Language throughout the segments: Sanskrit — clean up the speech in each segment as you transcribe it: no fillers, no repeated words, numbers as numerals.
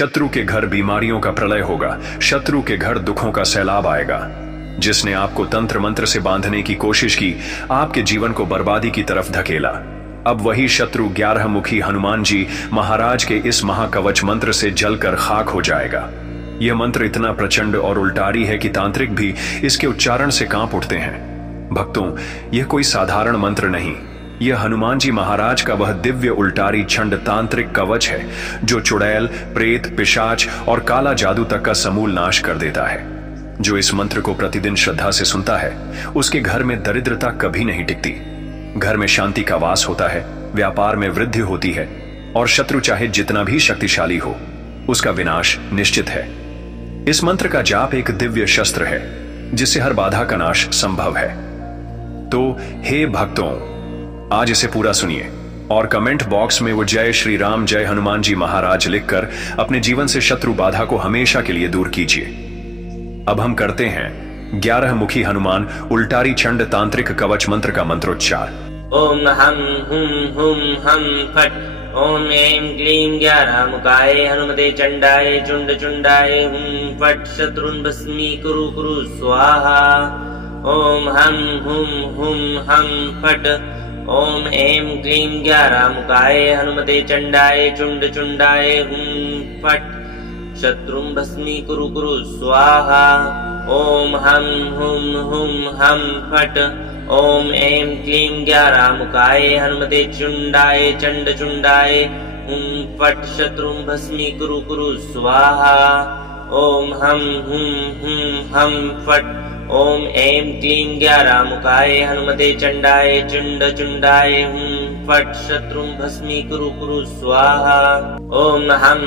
शत्रु के घर बीमारियों का प्रलय होगा, शत्रु के घर दुखों का सैलाब आएगा। जिसने आपको तंत्र मंत्र से बांधने की कोशिश की, आपके जीवन को बर्बादी की तरफ धकेला, अब वही शत्रु 11 मुखी हनुमान जी महाराज के इस महाकवच मंत्र से जलकर खाक हो जाएगा। यह मंत्र इतना प्रचंड और उल्टारी है कि तांत्रिक भी इसके उच्चारण से कांप उठते हैं। भक्तों, यह कोई साधारण मंत्र नहीं, यह हनुमान जी महाराज का वह दिव्य उल्टारी छंड तांत्रिक कवच है जो चुड़ैल, प्रेत, पिशाच और काला जादू तक का समूल नाश कर देता है। जो इस मंत्र को प्रतिदिन श्रद्धा से सुनता है, उसके घर में दरिद्रता कभी नहीं टिकती, घर में शांति का वास होता है, व्यापार में वृद्धि होती है और शत्रु चाहे जितना भी शक्तिशाली हो, उसका विनाश निश्चित है। इस मंत्र का जाप एक दिव्य शस्त्र है जिससे हर बाधा का नाश संभव है। तो हे भक्तों, आज इसे पूरा सुनिए और कमेंट बॉक्स में वो जय श्री राम, जय हनुमान जी महाराज लिखकर अपने जीवन से शत्रु बाधा को हमेशा के लिए दूर कीजिए। अब हम करते हैं 11 मुखी हनुमान उल्टारी छंड तांत्रिक कवच मंत्र का मंत्रोच्चार। ओम हम हुम हुम हम फट। ओम ऐं क्लीं 11 मुखाय हनुमते चंडाय चुंड चुंडाय हुम फट। शत्रुन् भस्मीकुरु कुरु स्वाहा। ओम हम हुम हम फट। ओम ऐं क्लीं 11 मुखाय हनुमते चंडाय चुंड चुंडाय हुम फट। शत्रुं भस्मीकुरु कुरु स्वाहा। ओम हम हम फट। ओम ऐं क्लीं 11 मुखाय हनुमते चुंडाय चंड चुंडाय हुम फट। शत्रुं भस्मीकुरु कुरु स्वाहा। ओम हम हम फट। ओम ऐं क्लीं 11 मुखाय हनुमते चंडाय चुंड चुंडाय हुम फट। शत्रुं भस्मीकुरु कुरु स्वाहा। ओम हम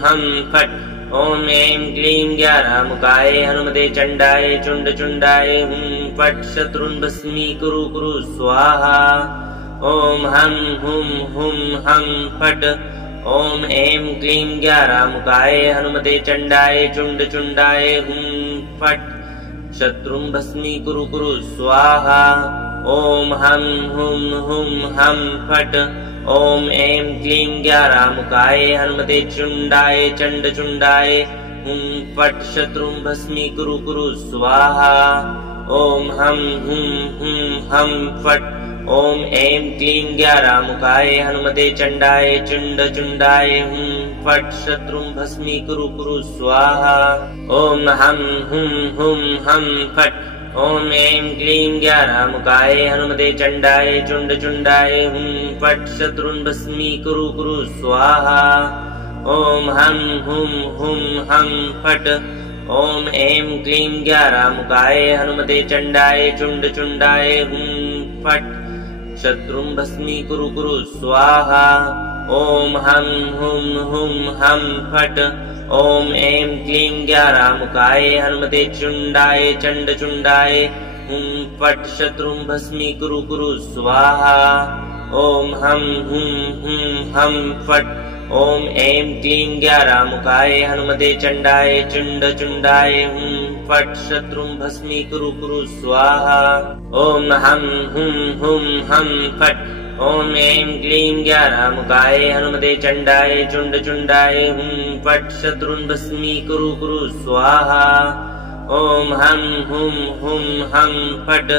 हम फट। ओम ऐं क्लीं 11 मुखाय हनुमते चंडाय चुंड चुंडाय हुम फट। शत्रुन् भस्मीकुरु कुरु स्वाहा। ओम हम हम फट। ओम ऐं क्लीं 11 मुखाय हनुमते चंडाय चुंड चुंडाय हुम फट। शत्रुं भस्मीकुरु कुरु स्वाहा। ओम हम हम फट। ओम ऐं क्लीं 11 मुखाय हनुमते चुंडाय चंड चुंडाय हुम फट। शत्रुं भस्मीकुरु कुरु स्वाहा। ओम हम हम फट। ओम ऐं क्लीं 11 मुखाय हनुमते चंडाय चुंड चुंडाय हुम फट। शत्रुं भस्मीकुरु कुरु स्वाहा। ओम हम हम फट। ओम ऐं क्लीं 11 मुखाय हनुमते चंडाय चुंड चुंडाय हुम फट। शत्रुन् भस्मीकुरु कुरु स्वाहा। ओम हम हम फट। ओम ऐं क्लीं 11 मुखाय हनुमते चंडाय चुंड चुंडाय हुम फट। शत्रुं भस्मीकुरु कुरु स्वाहा। ओम हम हम फट। ओम ऐं क्लीं 11 मुखाय हनुमते चुंडाय चंड चुंडाय हुम फट। शत्रुं भस्मीकुरु कुरु स्वाहा। ओम हम हम फट। ओम ऐं क्लीं 11 मुखाय हनुमते चंडाय चुंड चुंडाय हुम फट। शत्रुं भस्मीकुरु कुरु स्वाहा। ओम हम हम फट। ओम ऐं क्लीं 11 मुखाय हनुमते चंडाय चुंड चुंडाय हुम फट। शत्रुन् भस्मीकुरु कुरु स्वाहा। ओम हम हम फट।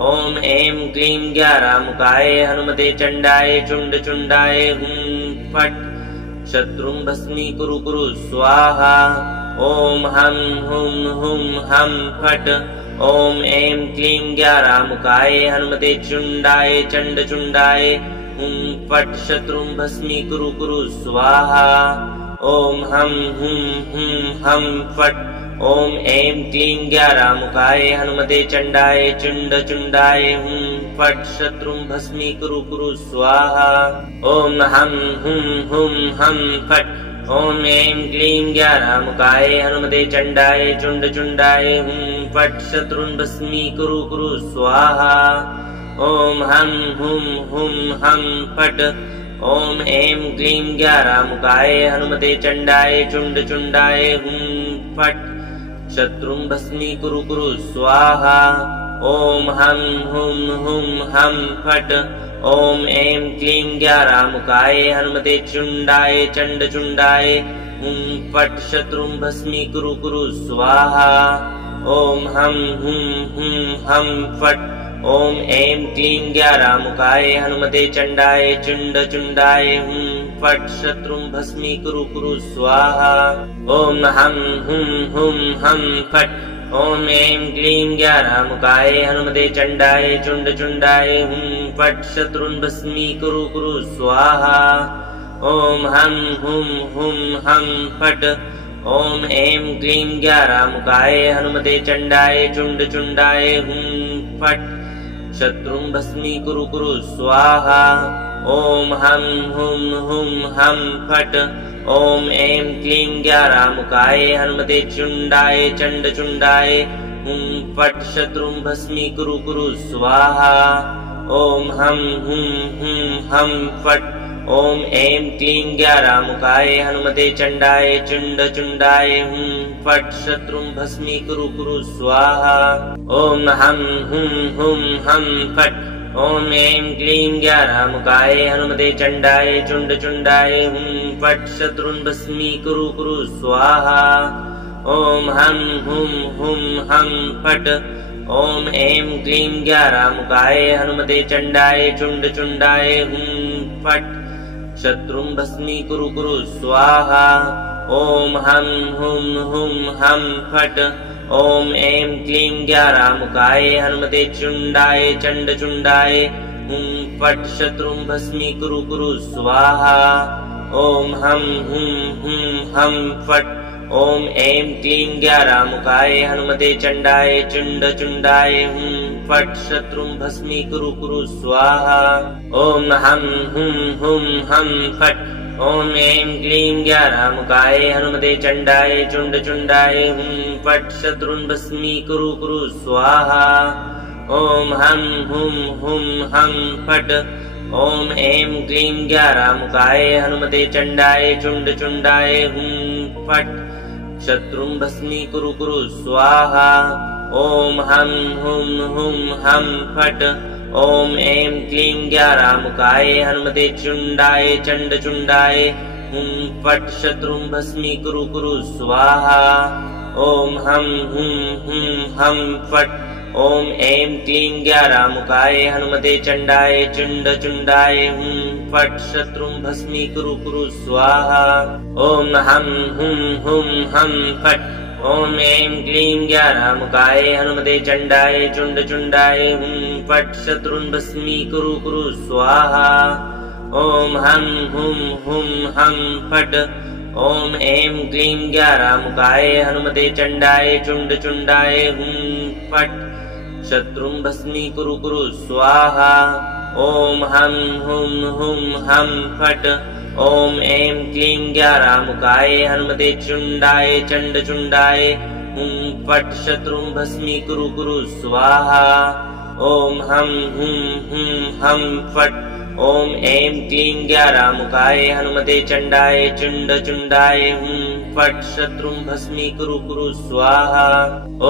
ओम ऐं क्लीं 11 मुखाय हनुमते चंडाय चुंड चुंडाय हुम फट। शत्रुं भस्मीकुरु कुरु स्वाहा। ओम हम हम फट। ओम ऐं क्लीं 11 मुखाय हनुमते चुंडाय चंड चुंडाय हुम फट। शत्रुं भस्मीकुरु कुरु स्वाहा। ओम हम हम फट। ओम ऐं क्लीं 11 मुखाय हनुमते चंडाय चुंड चुंडाय हुम फट। शत्रुं भस्मीकुरु कुरु स्वाहा। ओम हम हम फट। ओम ऐं क्लीं 11 मुखाय हनुमते चंडाय चुंड चुंडाय हुम फट। शत्रुन् भस्मीकुरु कुरु स्वाहा। ओम हम हम फट। ओम ऐं क्लीं 11 मुखाय हनुमते चंडाय चुंड चुंडाय हुम फट। शत्रुं भस्मीकुरु कुरु स्वाहा। ओम हम हम फट। ॐ ऐं क्लीं ज्ञारामुकाय हनुमते चुण्डाय चण्डचुण्डाय हुं फट् शत्रुं भस्मीकुरु कुरु स्वाहा। ॐ हं हुं हुं हं फट्। ॐ ऐं क्लीं ज्ञारामुकाय हनुमते चण्डाय चुण्डचुण्डाय हुं फट् शत्रुं भस्मीकुरु कुरु स्वाहा। ॐ हं हुं हुं हं फट्। ॐ ऐं क्लीं ज्ञारामुकाय हनुमते चण्डाय चुण्डचुण्डाय हुं फट् शत्रुं भस्मीकुरु कुरु स्वाहा। ॐ हं हुं हुं हं फट्। ॐ ऐं क्लीं ज्ञारामुकाय हनुमते चण्डाय चुण्डचुण्डाय हुं फट् शत्रुं भस्मीकुरु कुरु स्वाहा। ॐ हं हुं हुं हं फट्। ॐ ऐं क्लीं ज्ञारामुकाय हनुमते चुण्डाय चण्डचुण्डाय हुं फट् शत्रुं भस्मीकुरु कुरु स्वाहा। ॐ हं हुं हुं हं फट्। ॐ ऐं क्लीं ज्ञारामुकाय हनुमते चण्डाय चुण्डचुण्डाय हुं फट् शत्रुं भस्मीकुरु कुरु स्वाहा। ॐ हं हुं हुं हं फट्। ॐ ऐं क्लीं ज्ञारामुकाय हनुमते चण्डाय चुण्डचुण्डाय हुं फट् शत्रुं भस्मीकुरु कुरु स्वाहा। ॐ हं हुं हुं हं फट्। ॐ ऐं क्लीं ज्ञारामुकाय हनुमते चण्डाय चुण्डचुण्डाय हुं फट् शत्रुं भस्मीकुरु कुरु स्वाहा। ॐ हं हुं हुं हं फट्। ॐ ऐं क्लीं ज्ञारामुकाय हनुमते चुण्डाय चण्डचुण्डाय हुं फट् शत्रुं भस्मीकुरु कुरु स्वाहा। ॐ हं हुं हुं हं फट्। ॐ ऐं क्लीं ज्ञारामुकाय हनुमते चण्डाय चुण्डचुण्डाय हुं फट् शत्रुं भस्मीकुरु कुरु स्वाहा। ॐ हं हुं हुं हं फट्। ॐ ऐं क्लीं ज्ञारामुकाय हनुमते चण्डाय चुण्डचुण्डाय हुं फट् शत्रुं भस्मीकुरु कुरु स्वाहा। ॐ हं हुं हुं हं फट्। ॐ ऐं क्लीं ज्ञारामुकाय हनुमते चण्डाय चुण्डचुण्डाय हुं फट् शत्रुं भस्मीकुरु कुरु स्वाहा। ॐ हं हुं हुं हं फट्। ॐ ऐं क्लीं ज्ञारामुकाय हनुमते चुण्डाय चण्डचुण्डाय हुं फट् शत्रुं भस्मीकुरु कुरु स्वाहा। ॐ हं हुं हुं हं फट्। ॐ ऐं क्लीं ज्ञारामुकाय हनुमते चण्डाय चुण्डचुण्डाय हुं फट् शत्रुं भस्मीकुरु कुरु स्वाहा। ॐ हं हुं हुं हं फट्। ॐ ऐं क्लीं ज्ञारामुकाय हनुमते चण्डाय चुण्डचुण्डाय हुं फट् शत्रुं भस्मीकुरु कुरु स्वाहा। ॐ हं हुं हुं हं फट्। ॐ ऐं क्लीं ज्ञारामुकाय हनुमते चण्डाय चुण्डचुण्डाय हुं फट् शत्रुं भस्मीकुरु कुरु स्वाहा। ॐ हं हुं हुं हं फट्। ॐ ऐं क्लीं ज्ञारामुकाय हनुमते चुण्डाय चण्डचुण्डाय हुं फट् शत्रुं भस्मीकुरु कुरु स्वाहा। ॐ हं हुं हुं हं फट्। ॐ ऐं क्लीं ज्ञारामुकाय हनुमते चण्डाय चुण्डचुण्डाय हुं फट् शत्रुं भस्मीकुरु कुरु स्वाहा।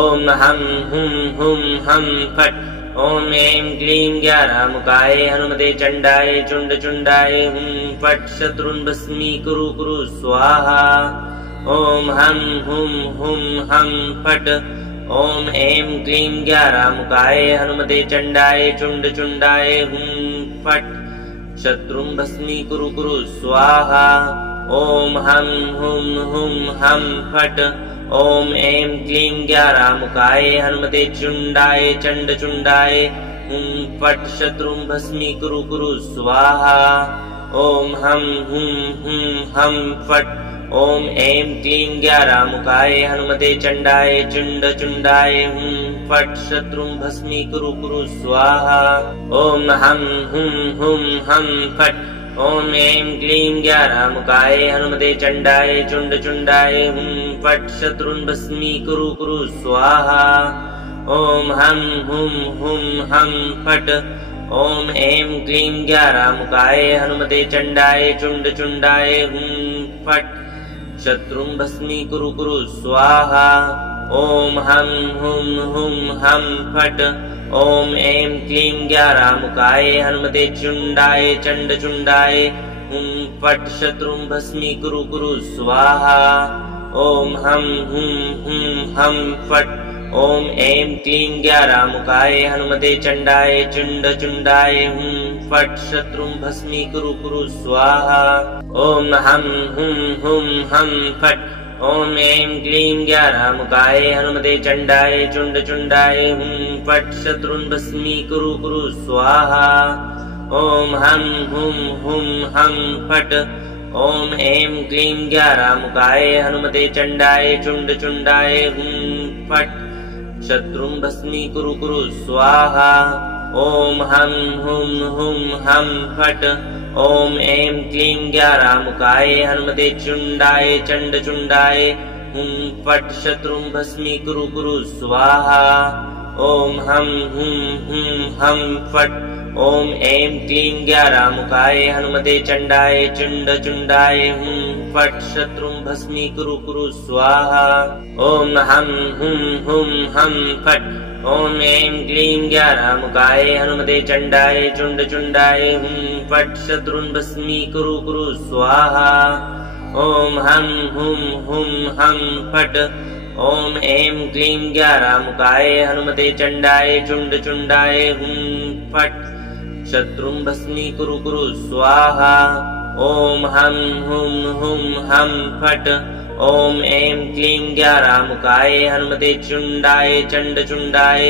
ॐ हं हुं हुं हं फट्। ॐ ऐं क्लीं ज्ञारामुकाय हनुमते चण्डाय चुण्डचुण्डाय हुं फट् शत्रुं भस्मीकुरु कुरु स्वाहा। ॐ हं हुं हुं हं फट्। ॐ ऐं क्लीं ज्ञारामुकाय हनुमते चण्डाय चुण्डचुण्डाय हुं फट् शत्रुं भस्मीकुरु कुरु स्वाहा। ॐ हं हुं हुं हं फट्। ॐ ऐं क्लीं ज्ञारामुकाय हनुमते चुण्डाय चण्डचुण्डाय हुं फट् शत्रुं भस्मीकुरु कुरु स्वाहा। ॐ हं हुं हुं हं फट्। ॐ ऐं क्लीं ज्ञारामुकाय हनुमते चण्डाय चुण्डचुण्डाय हुं फट् शत्रुं भस्मीकुरु कुरु स्वाहा। ॐ हं हुं हुं हं फट्। ॐ ऐं क्लीं ज्ञारामुकाय हनुमते चण्डाय चुण्डचुण्डाय हुं फट् शत्रुं भस्मीकुरु कुरु स्वाहा। ॐ हं हुं हुं हं फट्। ॐ ऐं क्लीं ज्ञारामुकाय हनुमते चण्डाय चुण्डचुण्डाय हुं फट् शत्रुं भस्मीकुरु कुरु स्वाहा। ओम हम हुम हम फट। ओम ऐं क्लीं ज्ञारामुकाय हनुमते चुंडाय चंड चुंडाय हुं फट शत्रुं भस्मीकुरु कुरु स्वाहा। ओम हम हुम फट। ओम ऐं क्लीं ज्ञारामुकाय हनुमते चंडाय चुंड चुंडाय हुं फट शत्रुं भस्मीकुरु कुरु स्वाहा। ओम हम हम फट। ओम ऐं क्लीं ज्ञारामुकाय हनुमते चंडाय चुंड चुंडाय हुं फट शत्रुं भस्मीकुरु कुरु स्वाहा। ओम हम हम फट। ओम ऐं क्लीं ज्ञारामुकाय हनुमते चंडाय चुंड चुंडाय हुं फट शत्रुं भस्मीकुरु कुरु स्वाहा। ओम हम हम फट। ओम ऐं क्लीं ज्ञारामुकाय हनुमते चुंडाय चंड चुंडाय हुं फट शत्रुं भस्मीकुरु कुरु स्वाहा। ओम हम फट। ओम ऐं क्लीं ज्ञारामुकाय हनुमते चंडाय चुंड चुंडाय हुं फट शत्रुं भस्मीकुरु कुरु स्वाहा। ओम हम फट। ओम ऐं क्लीं ज्ञारामुकाय हनुमते चंडाय चुंड चुंडाय हुं फट शत्रुं भस्मीकुरु कुरु स्वाहा। ओम हम फट। ओम ऐं क्लीं ज्ञारामुकाय हनुमते चंडाय चुंड चुंडाय हुं फट शत्रुं भस्मीकुरु कुरु स्वाहा। ओम हम फट। ओम ऐं क्लीं ज्ञारामुकाय हनुमते चुंडाय चंड चुंडाय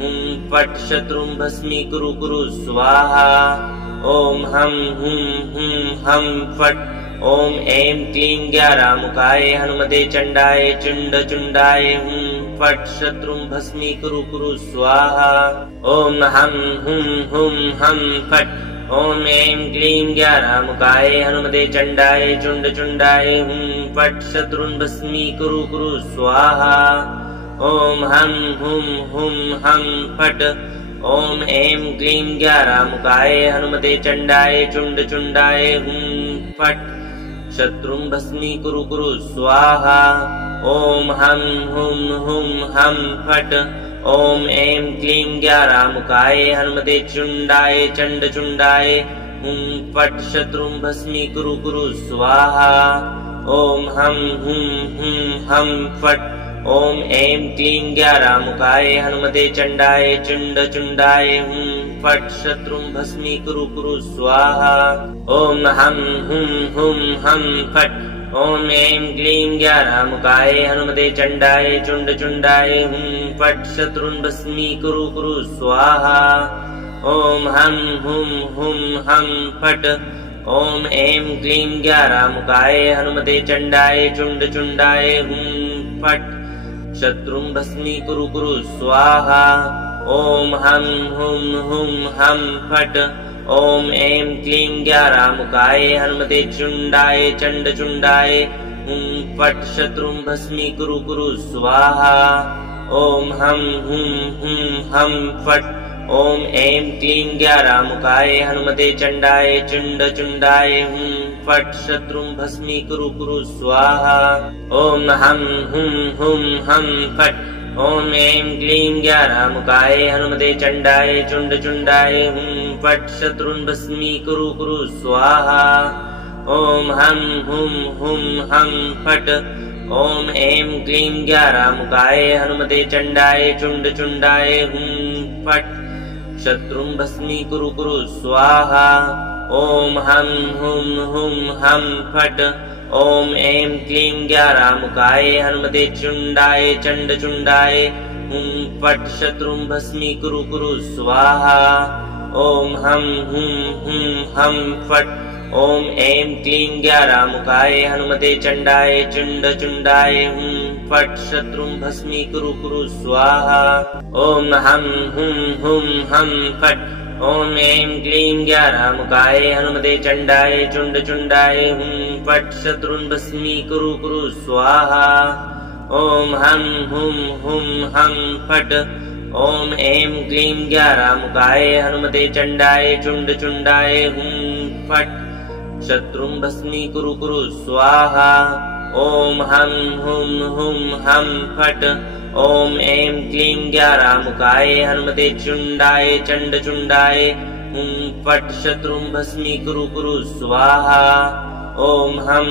हुं फट शत्रुं भस्मीकुरु कुरु स्वाहा। ओम हम फट। ओम ऐं क्लीं ज्ञारामुकाय हनुमते चंडाय चुंड चुंडाय हुं फट शत्रुं भस्मीकुरु कुरु स्वाहा। ओम हम फट। ओम ऐं क्लीं ज्ञारामुकाय हनुमते चंडाय चुंड चुंडाय हुं फट शत्रुं भस्मीकुरु कुरु स्वाहा। ओम हम फट। ओम ऐं क्लीं ज्ञारामुकाय हनुमते चंडाय चुंड चुंडाय हुं फट शत्रुं भस्मीकुरु कुरु स्वाहा। ओम हम फट। ओम ऐं क्लीं ज्ञारामुकाय हनुमते चुंडाय चंड चुंडाय हुं फट शत्रुं भस्मीकुरु कुरु स्वाहा। ओम हम फट। ओम ऐं क्लीं ज्ञारामुकाय हनुमते चंडाय चुंड चुंडाय हुं फट शत्रुं भस्मीकुरु कुरु स्वाहा। ओम हम फट। ओम ऐं क्लीं ज्ञारामुकाय हनुमते चंडाय चुंड चुंडाय हुं फट शत्रुं भस्मीकुरु कुरु स्वाहा। ओम हम फट। ओम ऐं क्लीं ज्ञारामुकाय हनुमते चंडाय चुंड चुंडाय हुं फट शत्रुं भस्मीकुरु कुरु स्वाहा। ओम हम फट। ओम ऐं क्लीं ज्ञारामुकाय हनुमते चुंडाय चंड चुंडाय हुं फट शत्रुं भस्मीकुरु कुरु स्वाहा। ओम हम फट। ओम ऐं क्लीं ज्ञारामुकाय हनुमते चंडाय चुंड चुंडाय हुं फट शत्रुं भस्मीकुरु कुरु स्वाहा। ओम हम फट। ओम ऐं क्लीं ज्ञारामुकाय हनुमते चंडाय चुंड चुंडाय हुं फट शत्रुं भस्मीकुरु कुरु स्वाहा। ओम हम फट। ओम ऐं क्लीं ज्ञारामुकाय हनुमते चंडाय चुंड चुंडाय हुं फट शत्रुं भस्मीकुरु कुरु स्वाहा। ओम हम फट। ओम ऐं क्लीं ज्ञारामुकाय हनुमते चुंडाय चंड चुंडाय हुं फट शत्रुं भस्मीकुरु कुरु स्वाहा। ओम हम फट। ओम ऐं क्लीं ज्ञारामुकाय हनुमते चंडाय चुंड चुंडाय हुं फट शत्रुं भस्मीकुरु कुरु स्वाहा। ओम हम फट। ओम ऐं क्लीं ज्ञारामुकाय हनुमते चंडाय चुंड चुंडाय हुं फट शत्रुं भस्मीकुरु कुरु स्वाहा। ओम हम फट। ओम ऐं क्लीं ज्ञारामुकाय हनुमते चंडाय चुंड चुंडाय हुं फट शत्रुं भस्मीकुरु कुरु स्वाहा। ओम हम हुम हम फट। ओम ऐं क्लीं ज्ञारामुकाय हनुमते चुंडाय चंड चुंडाय हुं फट शत्रुं भस्मीकुरु कुरु स्वाहा। ओम हम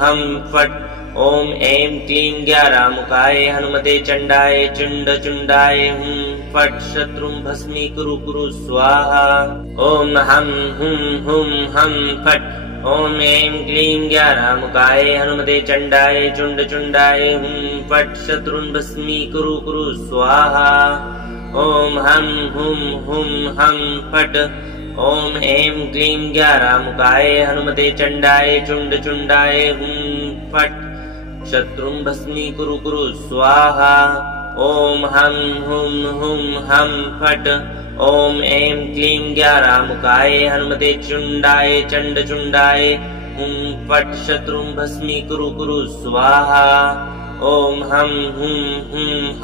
हम फट। ओम ऐं क्लीं ज्ञारामुकाय हनुमते चंडाय चुंड चुंडाय हुं फट शत्रुं भस्मीकुरु कुरु स्वाहा। ओम हम हम फट। ओम ऐं क्लीं ज्ञारामुकाय हनुमते चंडाय चुंड चुंडाय हुं फट शत्रुं भस्मीकुरु कुरु स्वाहा। ओम हम हम फट। ओम ऐं क्लीं ज्ञारामुकाय हनुमते चंडाय चुंड चुंडाय हुं फट शत्रुं भस्मीकुरु कुरु स्वाहा। ओम हम हम फट। ओम ऐं क्लीं ज्ञारामुकाय हनुमते चुंडाय चंड चुंडाय हुं फट शत्रुं भस्मीकुरु कुरु स्वाहा। ओम हम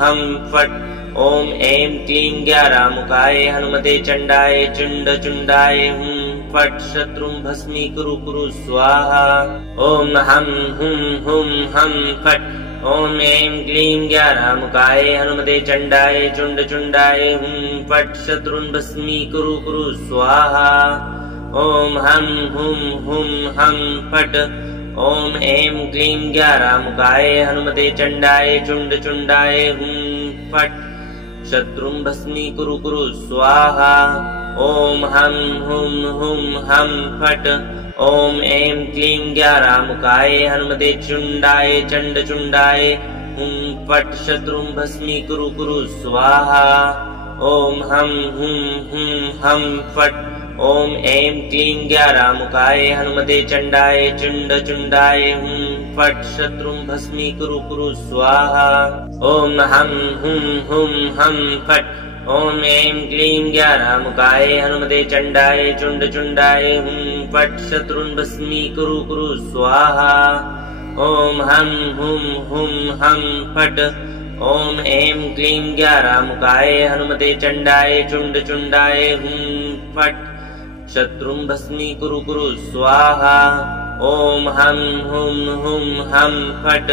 हम फट। ओम ऐं क्लीं ज्ञारामुकाय हनुमते चंडाय चुंड चुंडाय हुं फट शत्रुं भस्मीकुरु कुरु स्वाहा। ओम हम हम फट। ओम ऐं क्लीं ज्ञारामुकाय हनुमते चंडाय चुंड चुंडाय हुं फट शत्रुं भस्मीकुरु कुरु स्वाहा। ओम हम हम फट। ओम ऐं क्लीं ज्ञारामुकाय हनुमते चंडाय चुंड चुंडाय हुं फट शत्रुं भस्मीकुरु कुरु स्वाहा। ओम हम हम फट। ओम ऐं क्लीं ज्ञारामुकाय हनुमते चुंडाय चंड चुंडाय हुं फट शत्रुं भस्मीकुरु कुरु स्वाहा। ओम हम हम फट। ओम ऐं क्लीं ज्ञारामुकाय हनुमते चंडाय चुंड चुंडाय हुं फट शत्रुं भस्मीकुरु कुरु स्वाहा। ओम हम हम फट। ओम ऐं क्लीं ज्ञारामुकाय हनुमते चंडाय चुंड चुंडाय हुं फट शत्रुं भस्मीकुरु कुरु स्वाहा। ओम हम हम फट। ओम ऐं क्लीं ज्ञारामुकाय हनुमते चंडाय चुंड चुंडाय हुं फट शत्रुं भस्मीकुरु कुरु स्वाहा। ओम हम हम फट।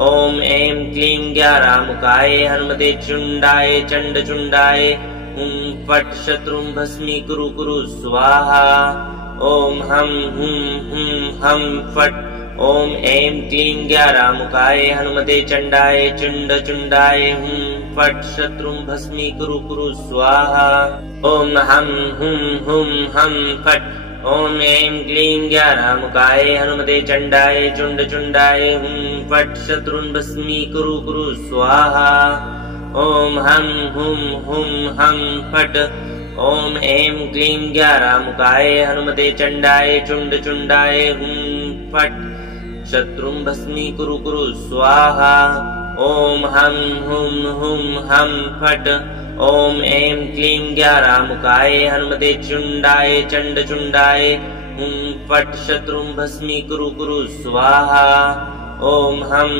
ओम ऐं क्लीं ज्ञारामुकाय हनुमते चुंडाय चंड चुंडाय हुं फट शत्रुं भस्मीकुरु कुरु स्वाहा। ओम हम हम फट। ओम ऐं क्लीं ज्ञारामुकाय हनुमते चंडाय चुंड चुंडाय हुं फट शत्रुं भस्मीकुरु कुरु स्वाहा। ओम हम हम फट। ओम ऐं क्लीं ज्ञारामुकाय हनुमते चंडाय चुंड चुंडाय हुं फट शत्रुं भस्मीकुरु कुरु स्वाहा। ओम हम हम फट। ओम ऐं क्लीं ज्ञारामुकाय हनुमते चंडाय चुंड चुंडाय हुं फट शत्रुं भस्मीकुरु कुरु स्वाहा। ओम हम हम फट। ओम ऐं क्लीं ज्ञारामुकाय हनुमते चुंडाय चंड चुंडाय हुं फट शत्रुं भस्मीकुरु कुरु स्वाहा। ओम हम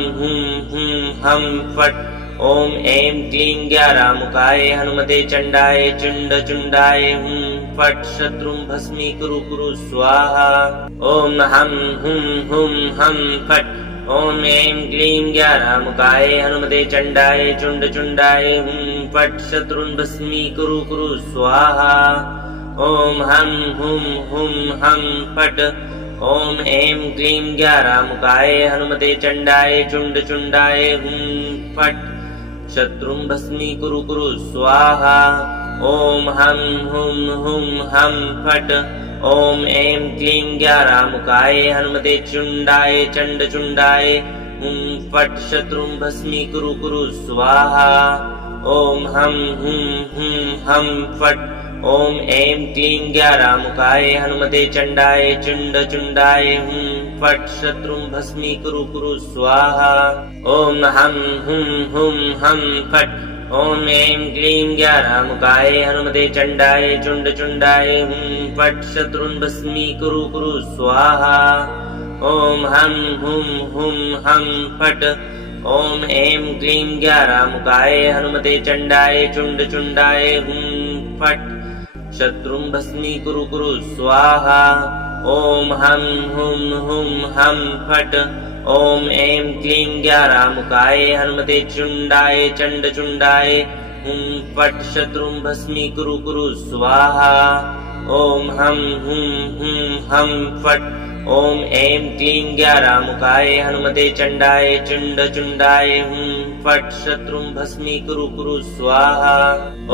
हम फट। ओम ऐं क्लीं ज्ञारामुकाय हनुमते चंडाय चुंड चुंडाय हुं फट शत्रुं भस्मीकुरु कुरु स्वाहा। ओम हम हम फट। ओम ऐं क्लीं ज्ञारामुकाय हनुमते चंडाय चुंड चुंडाय हुं फट शत्रुं भस्मीकुरु कुरु स्वाहा। ओम हम हम फट। ओम ऐं क्लीं ज्ञारामुकाय हनुमते चंडाय चुंड चुंडाय हुं फट शत्रुं भस्मीकुरु कुरु स्वाहा। ओम हम हम फट। ओम ऐं क्लीं ज्ञारामुकाय हनुमते चुंडाय चंड चुंडाय हुं फट शत्रुं भस्मीकुरु कुरु स्वाहा। ओम हम हम फट। ओम ऐं क्लीं ज्ञारामुकाय हनुमते चंडाय चुंड चुंडाय हुं फट शत्रुं भस्मीकुरु कुरु स्वाहा। ओम हम हम फट। ओम ऐं क्लीं ज्ञारामुकाय हनुमते चंडाय चुंड चुंडाय हुं फट शत्रुं भस्मीकुरु कुरु स्वाहा। ओम हम हम फट। ओम ऐं क्लीं ज्ञारामुकाय हनुमते चंडाय चुंड चुंडाय हुं फट शत्रुं भस्मीकुरु कुरु स्वाहा। ओम हम हम फट। ओम ऐं क्लीं ज्ञारामुकाय हनुमते चुंडाय चंडचुंडाय हुं फट् शत्रुं भस्मीकुरु कुरु स्वाहा। ओम हम हुं हुं हम फट्। ओम ऐं क्लीं ज्ञारामुकाय हनुमते चंडाय चुंडाय हुं फट् शत्रुं भस्मीकुरु कुरु स्वाहा।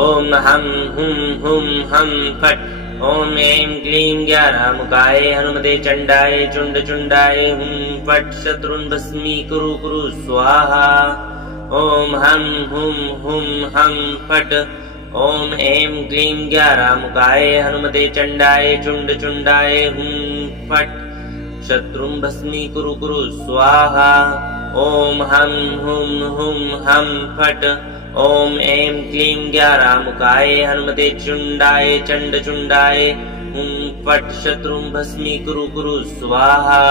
ओम हम हुं हुं हम फट्। ओम ऐं क्लीं ज्ञारामुकाय हनुमते चंडाय चुंडाय हुं फट् शत्रुं भस्मीकुरु कुरु स्वाहा। ओम हम हुं हुं हम फट्। ओम ऐं क्लीं ज्ञारामुकाय हनुमते चंडाय चुंडाय हुं फट् शत्रुं भस्मीकुरु कुरु स्वाहा। ओम हम हुं हुं हम फट्। ओम ऐं क्लीं ज्ञारामुकाय हनुमते चुंडाय चंडाय हुं फट् शत्रुं भस्मीकुरु कुरु स्वाहा।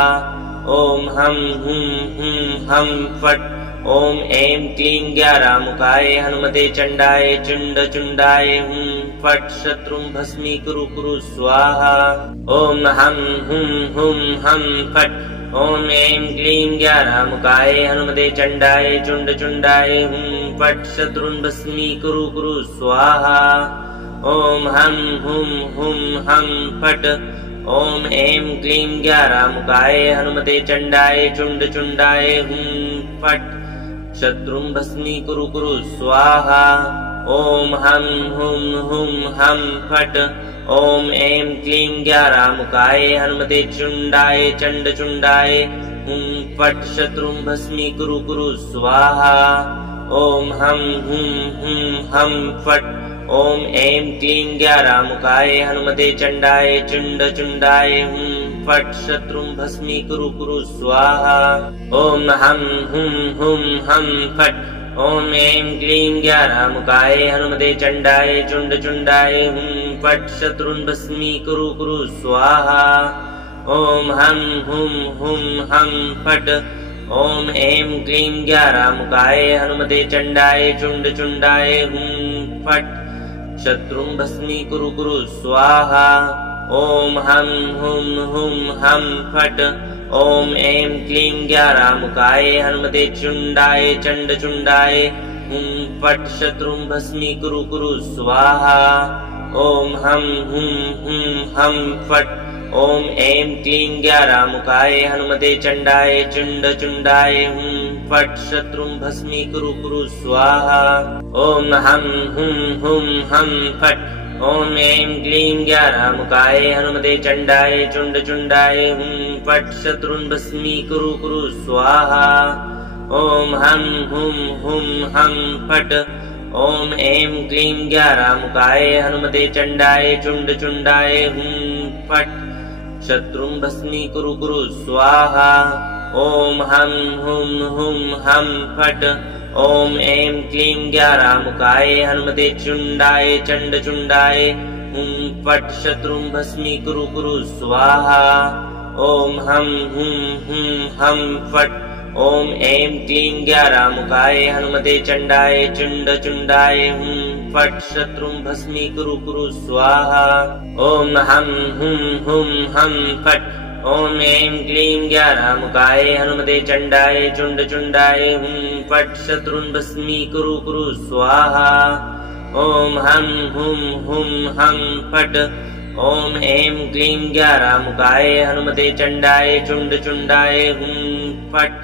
ओम हम हुं हुं हम फट्। ओम ऐं क्लीं ज्ञारामुकाय हनुमते चंडाय चुंडाय हुं फट् शत्रुं भस्मीकुरु कुरु स्वाहा। ओम हम हुं हुं हम फट्। ओम ऐं क्लीं ज्ञारामुकाय हनुमते चंडाय चुंडाय हुं फट् शत्रुं भस्मीकुरु कुरु स्वाहा। ओम हम हुं हुं हम फट्। ओम ऐं क्लीं ज्ञारामुकाय हनुमते चंडाय चुंडाय हुं फट् शत्रुं भस्मीकुरु कुरु स्वाहा। ओम हम हुं हुं हम फट्। ओम ऐं क्लीं ज्ञारामुकाय हनुमते चुंडाय चंडाय हुं फट् शत्रुं भस्मीकुरु कुरु स्वाहा। ओम हम हुं हुं हम फट्। ओम ऐं क्लीं ज्ञारामुकाय हनुमते चंडाय चुंडाय हुं फट् शत्रुं भस्मीकुरु कुरु स्वाहा। ओम हम हुं हुं हम फट्। ओम ऐं क्लीं ज्ञारामुकाय हनुमते चंडाय चुंडाय हुं फट् शत्रुं भस्मीकुरु कुरु स्वाहा। ओम हम हुं हुं हम फट्। ओम ऐं क्लीं ज्ञारामुकाय हनुमते चंडाय चुंडाय हुं फट् शत्रुं भस्मीकुरु कुरु स्वाहा। ओम हम हुं हुं हम फट्। ओम ऐं क्लीं ज्ञारामुकाय हनुमते चुंडाय चंडाय हुं फट् शत्रुं भस्मीकुरु कुरु स्वाहा। ओम हम हुं हुं हम फट्। ओम ऐं क्लीं ज्ञारामुकाय हनुमते चंडाय चुंडाय हुं फट् शत्रुं भस्मीकुरु कुरु स्वाहा। ओम हम हुं हुं हम फट्। ओम ऐं क्लीं ज्ञारामुकाय हनुमते चंडाय चुंडाय हुं फट् शत्रुं भस्मीकुरु कुरु स्वाहा। ओम हम हुं हुं हम फट्। ओम ऐं क्लीं ज्ञारामुकाय हनुमते चंडाय चुंडाय हुं फट् शत्रुं भस्मीकुरु कुरु स्वाहा। ओम हम हुं हुं हम फट्। ओम ऐं क्लीं ज्ञारामुकाय हनुमते चुंडाय चंडाय हुं फट् शत्रुं भस्मीकुरु कुरु स्वाहा। ओम हम हुं हुं हम फट्। ओम ऐं क्लीं ज्ञारामुकाय हनुमते चंडाय चुंडाय हुं फट् शत्रुं भस्मीकुरु कुरु स्वाहा। ओम हम हुं हुं हम फट्। ओम ऐं क्लीं ज्ञारामुकाय हनुमते चंडाय चुंडाय हुं फट् शत्रुं भस्मीकुरु कुरु स्वाहा। ओम हम हुं हुं हम फट्। ओम ऐं क्लीं ज्ञारामुकाय हनुमते चंडाय चुंडाय हुं फट्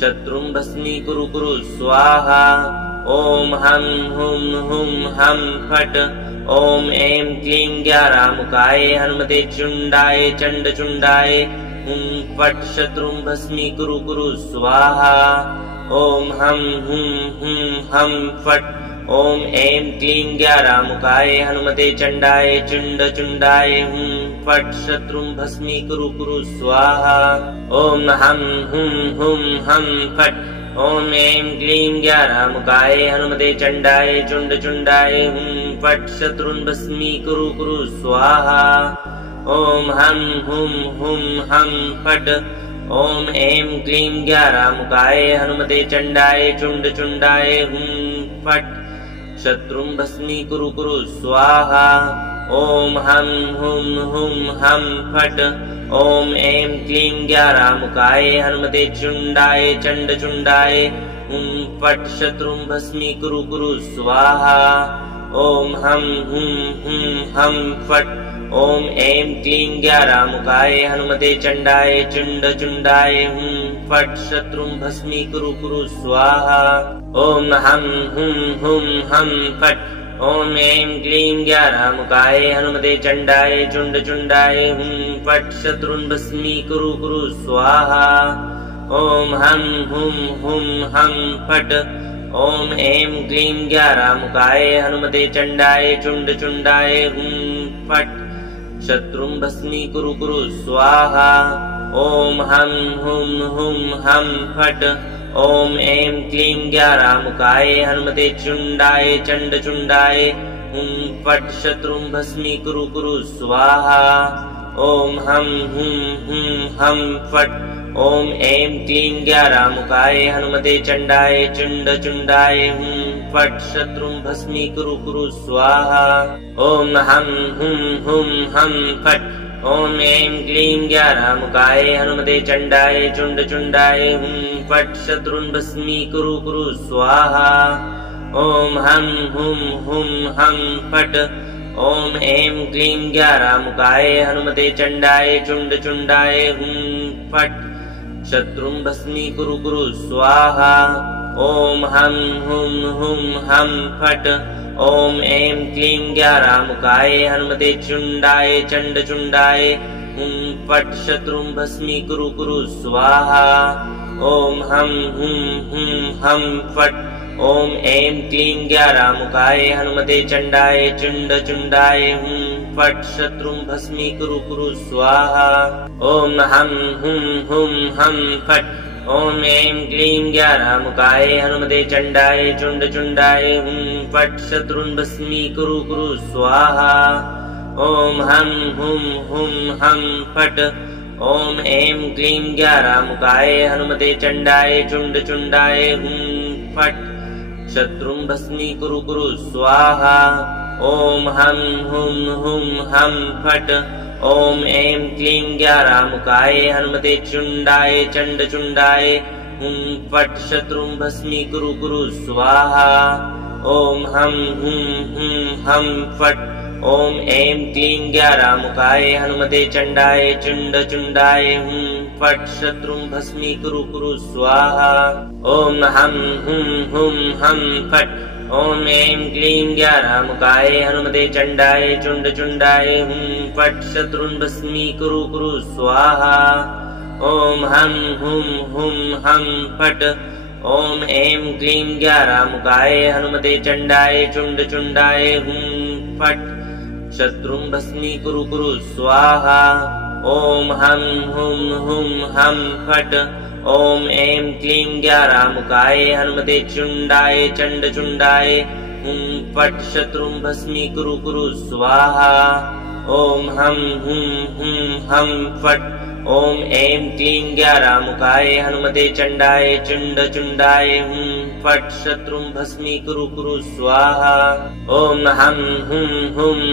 शत्रुं भस्मीकुरु कुरु स्वाहा। ओम हम हुं हुं हम फट्। ओम ऐं क्लीं ज्ञारामुकाय हनुमते चुंडाय चंडाय हुं फट् शत्रुं भस्मीकुरु कुरु स्वाहा। ओम हम हुं हुं हम फट्। ओम ऐं क्लीं ज्ञारामुकाय हनुमते चंडाय चुंडाय हुं फट् शत्रुं भस्मीकुरु कुरु स्वाहा। ओम हम हुं हुं हम फट्। ओम ऐं क्लीं ज्ञारामुकाय हनुमते चंडाय चुंडाय हुं फट् शत्रुं भस्मीकुरु कुरु स्वाहा। ओम हम हुं हुं हम फट्। ओम ऐं क्लीं ज्ञारामुकाय हनुमते चंडाय चुंडाय हुं फट् शत्रुं भस्मीकुरु कुरु स्वाहा। ओम हम हुम हम फट। ओम ऐं क्लीं ज्ञारामुकाय हनुमते चुंडाय चंड चुंडाय हुं फट शत्रुं भस्मीकुरु कुरु स्वाहा। ओम हम हम फट। ओम ऐं क्लीं ज्ञारामुकाय हनुमते चंडाय चुंड चुंडाय हुं फट शत्रुं भस्मीकुरु कुरु स्वाहा। ओम हम हम फट। ओम ऐं क्लीं ज्ञारामुकाय हनुमते चंडाय चुंड चुंडाय हुं फट शत्रुं भस्मीकुरु कुरु स्वाहा। ओम हम हम फट। ओम ऐं क्लीं ज्ञारामुकाय हनुमते चंडाय चुंड चुंडाय हुं फट शत्रुं भस्मीकुरु कुरु स्वाहा। ओम हम हम फट। ओम ऐं क्लीं ज्ञारामुकाय हनुमते चुंडाय चंड चुंडाय हुं फट शत्रुं भस्मीकुरु कुरु स्वाहा। ओम हम हम फट। ओम ऐं क्लीं ज्ञारामुकाय हनुमते चंडाय चुंड चुंडाय हुं फट शत्रुं भस्मीकुरु कुरु स्वाहा। ओम हम हम फट। ओम ऐं क्लीं ज्ञारामुकाय हनुमते चंडाय चुंड चुंडाय हुं फट शत्रुं भस्मीकुरु कुरु स्वाहा। ओम हम हम फट। ओम ऐं क्लीं ज्ञारामुकाय हनुमते चंडाय चुंड चुंडाय हुं फट शत्रुं भस्मीकुरु कुरु स्वाहा। ओम हम हम फट। ओम ऐं क्लीं ज्ञारामुकाय हनुमते चुंडाय चंड चुंडाय हुं फट शत्रुं भस्मीकुरु कुरु स्वाहा। ओम हम हम फट। ओम ऐं क्लीं ज्ञारामुकाय हनुमते चंडाय चुंड चुंडाय हुं फट शत्रुं भस्मीकुरु कुरु स्वाहा। ओम हम हम फट। ओम ऐं क्लीं ज्ञारामुकाय हनुमते चंडाय चुंड चुंडाय हुं फट शत्रुं भस्मीकुरु कुरु स्वाहा। ओम हम हम फट। ओम ऐं क्लीं ज्ञारामुकाय हनुमते चंडाय चुंड चुंडाय हुं फट शत्रुं भस्मीकुरु कुरु स्वाहा। ओम हम हम फट। ओम ऐं क्लीं ज्ञारामुकाय हनुमते चुंडाय चंड चुंडाय हुं फट शत्रुं भस्मीकुरु कुरु स्वाहा। ओम हम हम फट। ओम ऐं क्लीं ज्ञारामुकाय हनुमते चंडाय चुंड चुंडाय हुं फट शत्रुं भस्मीकुरु कुरु स्वाहा। ओम हम हम फट। ओम ऐं क्लीं ज्ञारामुकाय हनुमते चंडाय चुंड चुंडाय हुं फट शत्रुं भस्मीकुरु कुरु स्वाहा। ओम हम हम फट। ओम ऐं क्लीं ज्ञारामुकाय हनुमते चंडाय चुंड चुंडाय हुं फट शत्रुं भस्मीकुरु कुरु स्वाहा। ओम हम हम फट। ओम ऐं क्लीं ज्ञारामुकाय हनुमते चुंडाय चंड चुंडाय हुं फट शत्रुं भस्मीकुरु कुरु स्वाहा। ओम हम हम फट। ओम ऐं क्लीं ज्ञारामुकाय हनुमते चंडाय चुंड चुंडाय हुं फट शत्रुं भस्मीकुरु कुरु स्वाहा। ओम हम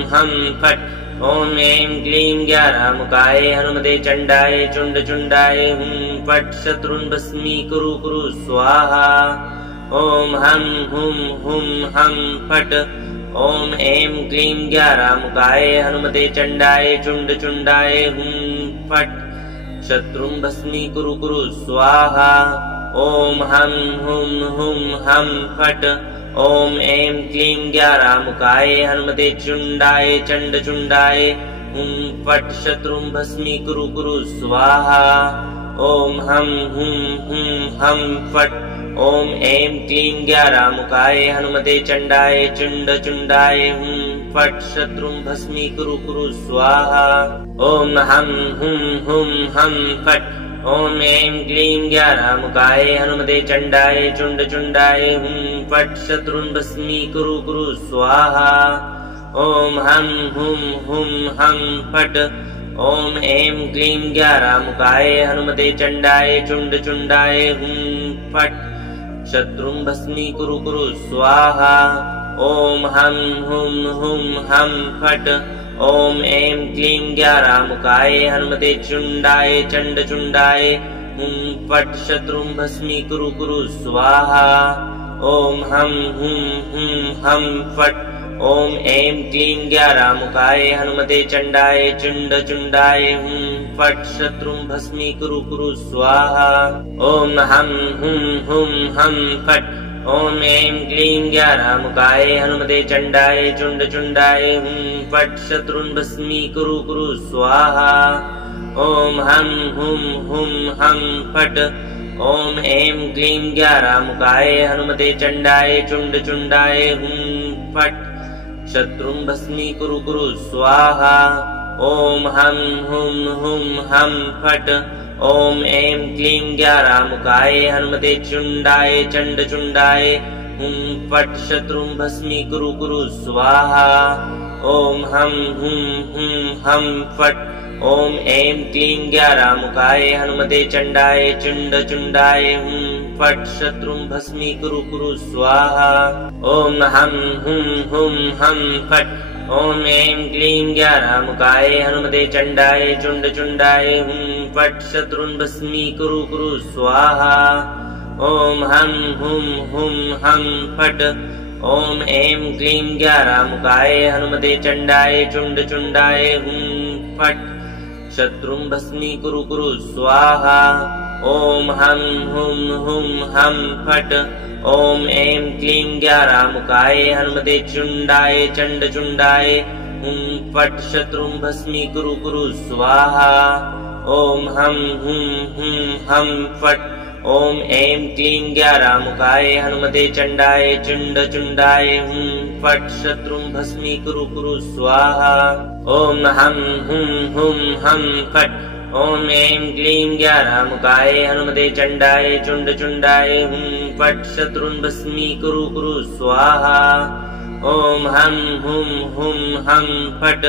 हम फट। ओम ऐं क्लीं ज्ञारामुकाय हनुमते चंडाय चुंड चुंडाय हुं फट शत्रुं भस्मीकुरु कुरु स्वाहा। ओम हम हम फट। ओम ऐं क्लीं ज्ञारामुकाय हनुमते चंडाय चुंड चुंडाय हुं फट शत्रुं भस्मीकुरु कुरु स्वाहा। ओम हम हम फट। ओम ऐं क्लीं ज्ञारामुकाय हनुमते चुंडाय चंड चुंडाय हुं फट शत्रुं भस्मीकुरु कुरु स्वाहा। ओम हम हम फट। ओम ऐं क्लीं ज्ञारामुकाय हनुमते चंडाय चुंड चुंडाय हुं फट शत्रुं भस्मीकुरु कुरु स्वाहा। ओम हम हम फट। ओम ऐं क्लीं ज्ञारामुकाय हनुमते चंडाय चुंड चुंडाय हुं फट शत्रुं भस्मीकुरु कुरु स्वाहा। ओम हम हम फट। ओम ऐं क्लीं ज्ञारामुकाय हनुमते चंडाय चुंड चुंडाय हुं फट शत्रुं भस्मीकुरु कुरु स्वाहा। ओम हम हम फट। ओम ऐं क्लीं ज्ञारामुकाय हनुमते चुंडाय चंडचुंडाय हुं फट् शत्रुं भस्मीकुरु कुरु स्वाहा। ओम हम हुं हम फट्। ओम ऐं क्लीं ज्ञारामुकाय हनुमते चंडाय चुंडाय हुं फट् शत्रुं भस्मीकुरु कुरु स्वाहा। ओम हम हुं हम फट्। ओम ऐं क्लीं ज्ञारामुकाय हनुमते चंडाय चुंडाय हुं फट् शत्रुं भस्मीकुरु कुरु स्वाहा। ओम हम हुं हम फट्। ओम ऐं क्लीं ज्ञारामुकाय हनुमते चंडाय चुंडाय हुं फट् शत्रुं भस्मीकुरु कुरु स्वाहा। ओम हम हुं हम फट्। ओम ऐं क्लीं ज्ञारामुकाय हनुमते चुंडाय चंडाय हुं फट् शत्रुं भस्मीकुरु कुरु स्वाहा। ओम हम हुं हम फट्। ओम ऐं क्लीं ज्ञारामुकाय हनुमते चंडाय चुंडाय हुं फट् शत्रुं भस्मीकुरु कुरु स्वाहा। ओम हम हुं हम फट्। ओम ऐं क्लीं ज्ञारामुकाय हनुमते चंडाय चुंडाय हुं फट् शत्रुं भस्मीकुरु कुरु स्वाहा। ओम हम हुं हम फट्। ओम ऐं क्लीं ज्ञारामुकाय हनुमते चंडाय चुंडाय हुं फट् शत्रुं भस्मीकुरु कुरु स्वाहा। ओम हम हुं हम फट्। ओम ऐं क्लीं ज्ञारामुकाय हनुमते चुंडाय चंडाय हुं फट् शत्रुं भस्मीकुरु कुरु स्वाहा। ओम हम हुं हम फट्। ओम ऐं क्लीं ज्ञारामुकाय हनुमते चंडाय चुंडाय हुं फट् शत्रुं भस्मीकुरु कुरु स्वाहा। ओम हम हुं हम फट्। ओम ऐं क्लीं ज्ञारामुकाय हनुमते चंडाय चुंडाय हुं फट् शत्रुं भस्मीकुरु कुरु स्वाहा। ओम हम हुं हम फट्।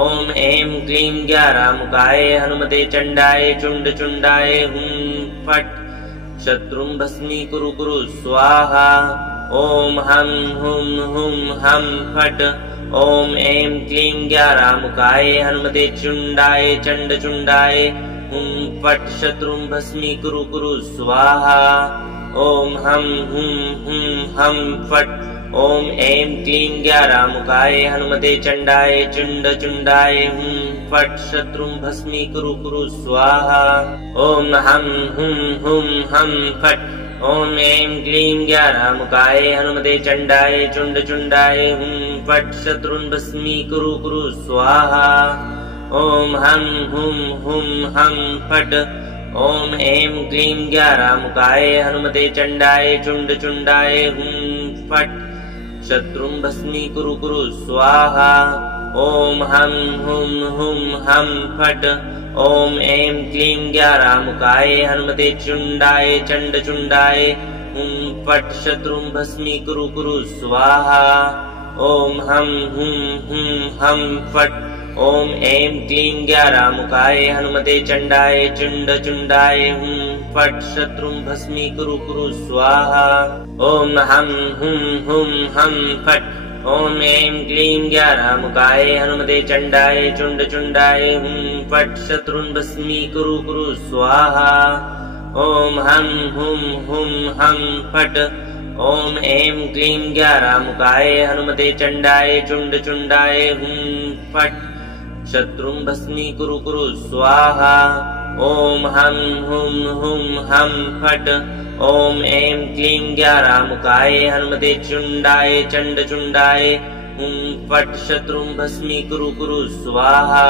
ओम ऐं क्लीं ज्ञारामुकाय हनुमते चंडाय चुंडाय हुं फट् शत्रुं भस्मीकुरु कुरु स्वाहा। ओम हम हुं हम फट्। ओम ऐं क्लीं ज्ञारामुकाय हनुमते चुंडाय चंडाय हुं फट् शत्रुं भस्मीकुरु कुरु स्वाहा। ओम हम हुं हम फट्। ओम ऐं क्लीं ज्ञारामुकाय हनुमते चंडाय चुंडाय हुं फट् शत्रुं भस्मीकुरु कुरु स्वाहा। ओम हम हुं हम फट्। ओम ऐं क्लीं ज्ञारामुकाय हनुमते चंडाय चुंडाय हुं फट् शत्रुं भस्मीकुरु कुरु स्वाहा। ओम हम हुं हम फट्। ओम ऐं क्लीं ज्ञारामुकाय हनुमते चंडाय चुंडाय हुं फट् शत्रुं भस्मीकुरु कुरु स्वाहा। ओम हम हुं हम फट्। ओम ऐं क्लीं ज्ञारामुकाय हनुमते चुंडाय चंडाय हुं फट् शत्रुं भस्मीकुरु कुरु स्वाहा। ओम हम हुं हम फट्। ओम ऐं क्लीं ज्ञारामुकाय हनुमते चंडाय चुंडाय हुं फट् शत्रुं भस्मीकुरु कुरु स्वाहा। ओम हम हुं हम फट्। ओम ऐं क्लीं ज्ञारामुकाय हनुमते चंडाय चुंडाय हुं फट् शत्रुं भस्मीकुरु कुरु स्वाहा। ओम हम हुं हम फट्। ओम ऐं क्लीं ज्ञारामुकाय हनुमते चंडाय चुंडाय हुं फट् शत्रुं भस्मीकुरु कुरु स्वाहा। ओम हम हुं हम फट्। ओम ऐं क्लीं ज्ञारामुकाय हनुमते चुंडाय चंडाय हुं फट् शत्रुं भस्मीकुरु कुरु स्वाहा।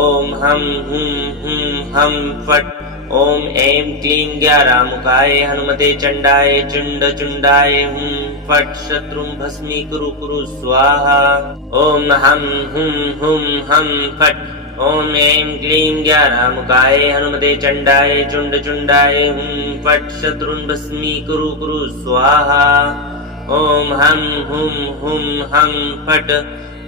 ओम हम हुं हम फट्। ओम ऐं क्लीं ज्ञारामुकाय हनुमते चंडाय चुंडाय हुं फट् शत्रुं भस्मीकुरु कुरु स्वाहा। ओम हम हुं हम फट्। ओम ऐं क्लीं ज्ञारामुकाय हनुमते चंडाय चुंडाय हुं फट् शत्रुं भस्मीकुरु कुरु स्वाहा। ओम हम हुं हम फट्।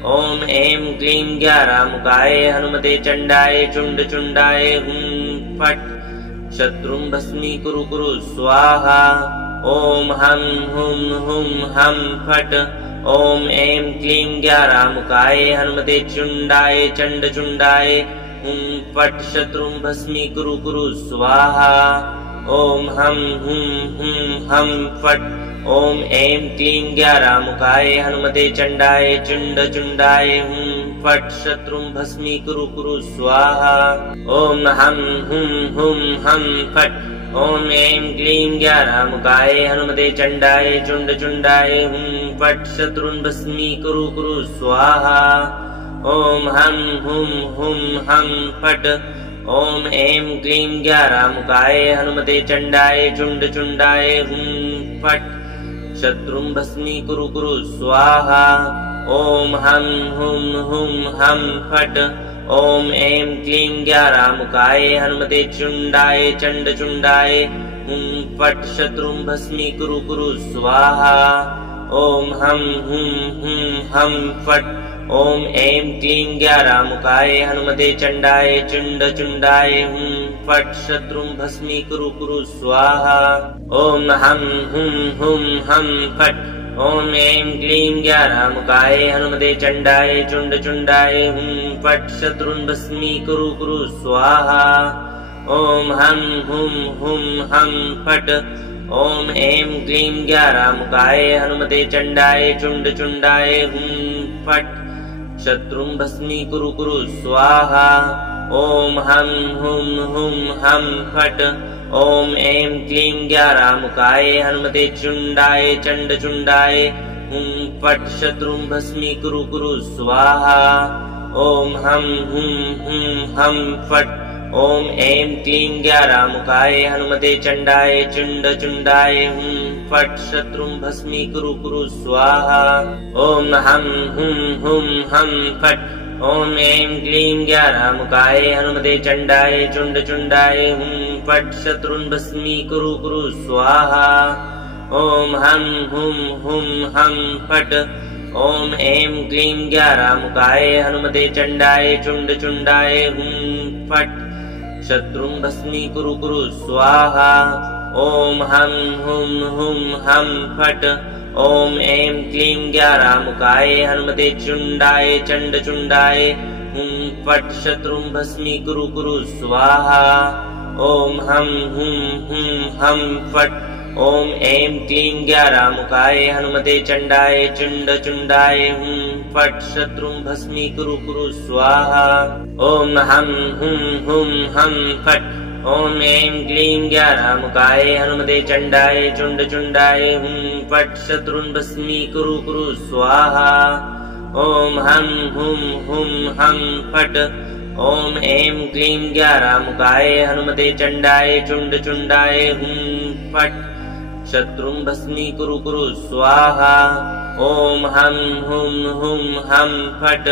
ओम ऐं क्लीं ज्ञारामुकाय हनुमते चंडाय चुंडाय हुं फट् शत्रुं भस्मीकुरु कुरु स्वाहा। ओम हम हुम हम फट। ओम ऐं क्लीं ज्ञारामुकाय हनुमते चुंडाय चंड चुंडाय हुं फट शत्रुं भस्मीकुरु कुरु स्वाहा। ओम हम हम फट। ओम ऐं क्लीं ज्ञारामुकाय हनुमते चंडाय चुंड चुंडाय हुं फट शत्रुं भस्मीकुरु कुरु स्वाहा। ओम हम हम फट। ओम ऐं क्लीं ज्ञारामुकाय हनुमते चंडाय चुंड चुंडाय हुं फट शत्रुं भस्मीकुरु कुरु स्वाहा। ओम हम हम फट। ओम ऐं क्लीं ज्ञारामुकाय हनुमते चंडाय चुंड चुंडाय हुं फट शत्रुं भस्मीकुरु कुरु स्वाहा। ओम हम हम फट। ओम ऐं क्लीं ज्ञारामुकाय हनुमते चुंडाय चंड चुंडाय हुं फट शत्रुं भस्मीकुरु कुरु स्वाहा। ओम हम हम फट। ओम ऐं क्लीं ज्ञारामुकाय हनुमते चंडाय चुंड चुंडाय हुं फट शत्रुं भस्मीकुरु कुरु स्वाहा। ओम हम हम फट। ओम ऐं क्लीं ज्ञारामुकाय हनुमते चंडाय चुंड चुंडाय हुं फट शत्रुं भस्मीकुरु कुरु स्वाहा। ओम हम हम फट। ओम ऐं क्लीं ज्ञारामुकाय हनुमते चंडाय चुंड चुंडाय हुं फट शत्रुं भस्मीकुरु कुरु स्वाहा। ओम हम हम फट। ओम ऐं क्लीं ज्ञारामुकाय हनुमते चुंडाय चंड चुंडाय हुं फट शत्रुं भस्मीकुरु कुरु स्वाहा। ओम हम हम फट। ओम ऐं क्लीं ज्ञारामुकाय हनुमते चंडाय चुंड चुंडाय हुं फट शत्रुं भस्मीकुरु कुरु स्वाहा। ओम हम हम फट। ओम ऐं क्लीं ज्ञारामुकाय हनुमते चंडाय चुंड चुंडाय हुं फट शत्रुं भस्मीकुरु कुरु स्वाहा। ओम हम हम फट। ओम ऐं क्लीं ज्ञारामुकाय हनुमते चंडाय चुंड चुंडाय हुं फट शत्रुं भस्मीकुरु कुरु स्वाहा। ओम हम हम फट। ओम ऐं क्लीं ज्ञारामुकाय हनुमते चुंडाय चंड चुंडाय हुं फट शत्रुं भस्मीकुरु कुरु स्वाहा। ओम हम हम फट। ओम ऐं क्लीं ज्ञारामुकाय हनुमते चंडाय चुंड चुंडाय हुं फट शत्रुं भस्मीकुरु कुरु स्वाहा। ओम हम हम फट। ओम ऐं क्लीं ज्ञारामुकाय हनुमते चंडाय चुंड चुंडाय हुं फट शत्रुं भस्मीकुरु कुरु स्वाहा। ओम हम हम फट। ओम ऐं क्लीं ज्ञारामुकाय हनुमते चंडाय चुंड चुंडाय हुं फट शत्रुं भस्मीकुरु कुरु स्वाहा। ओम हम हम फट।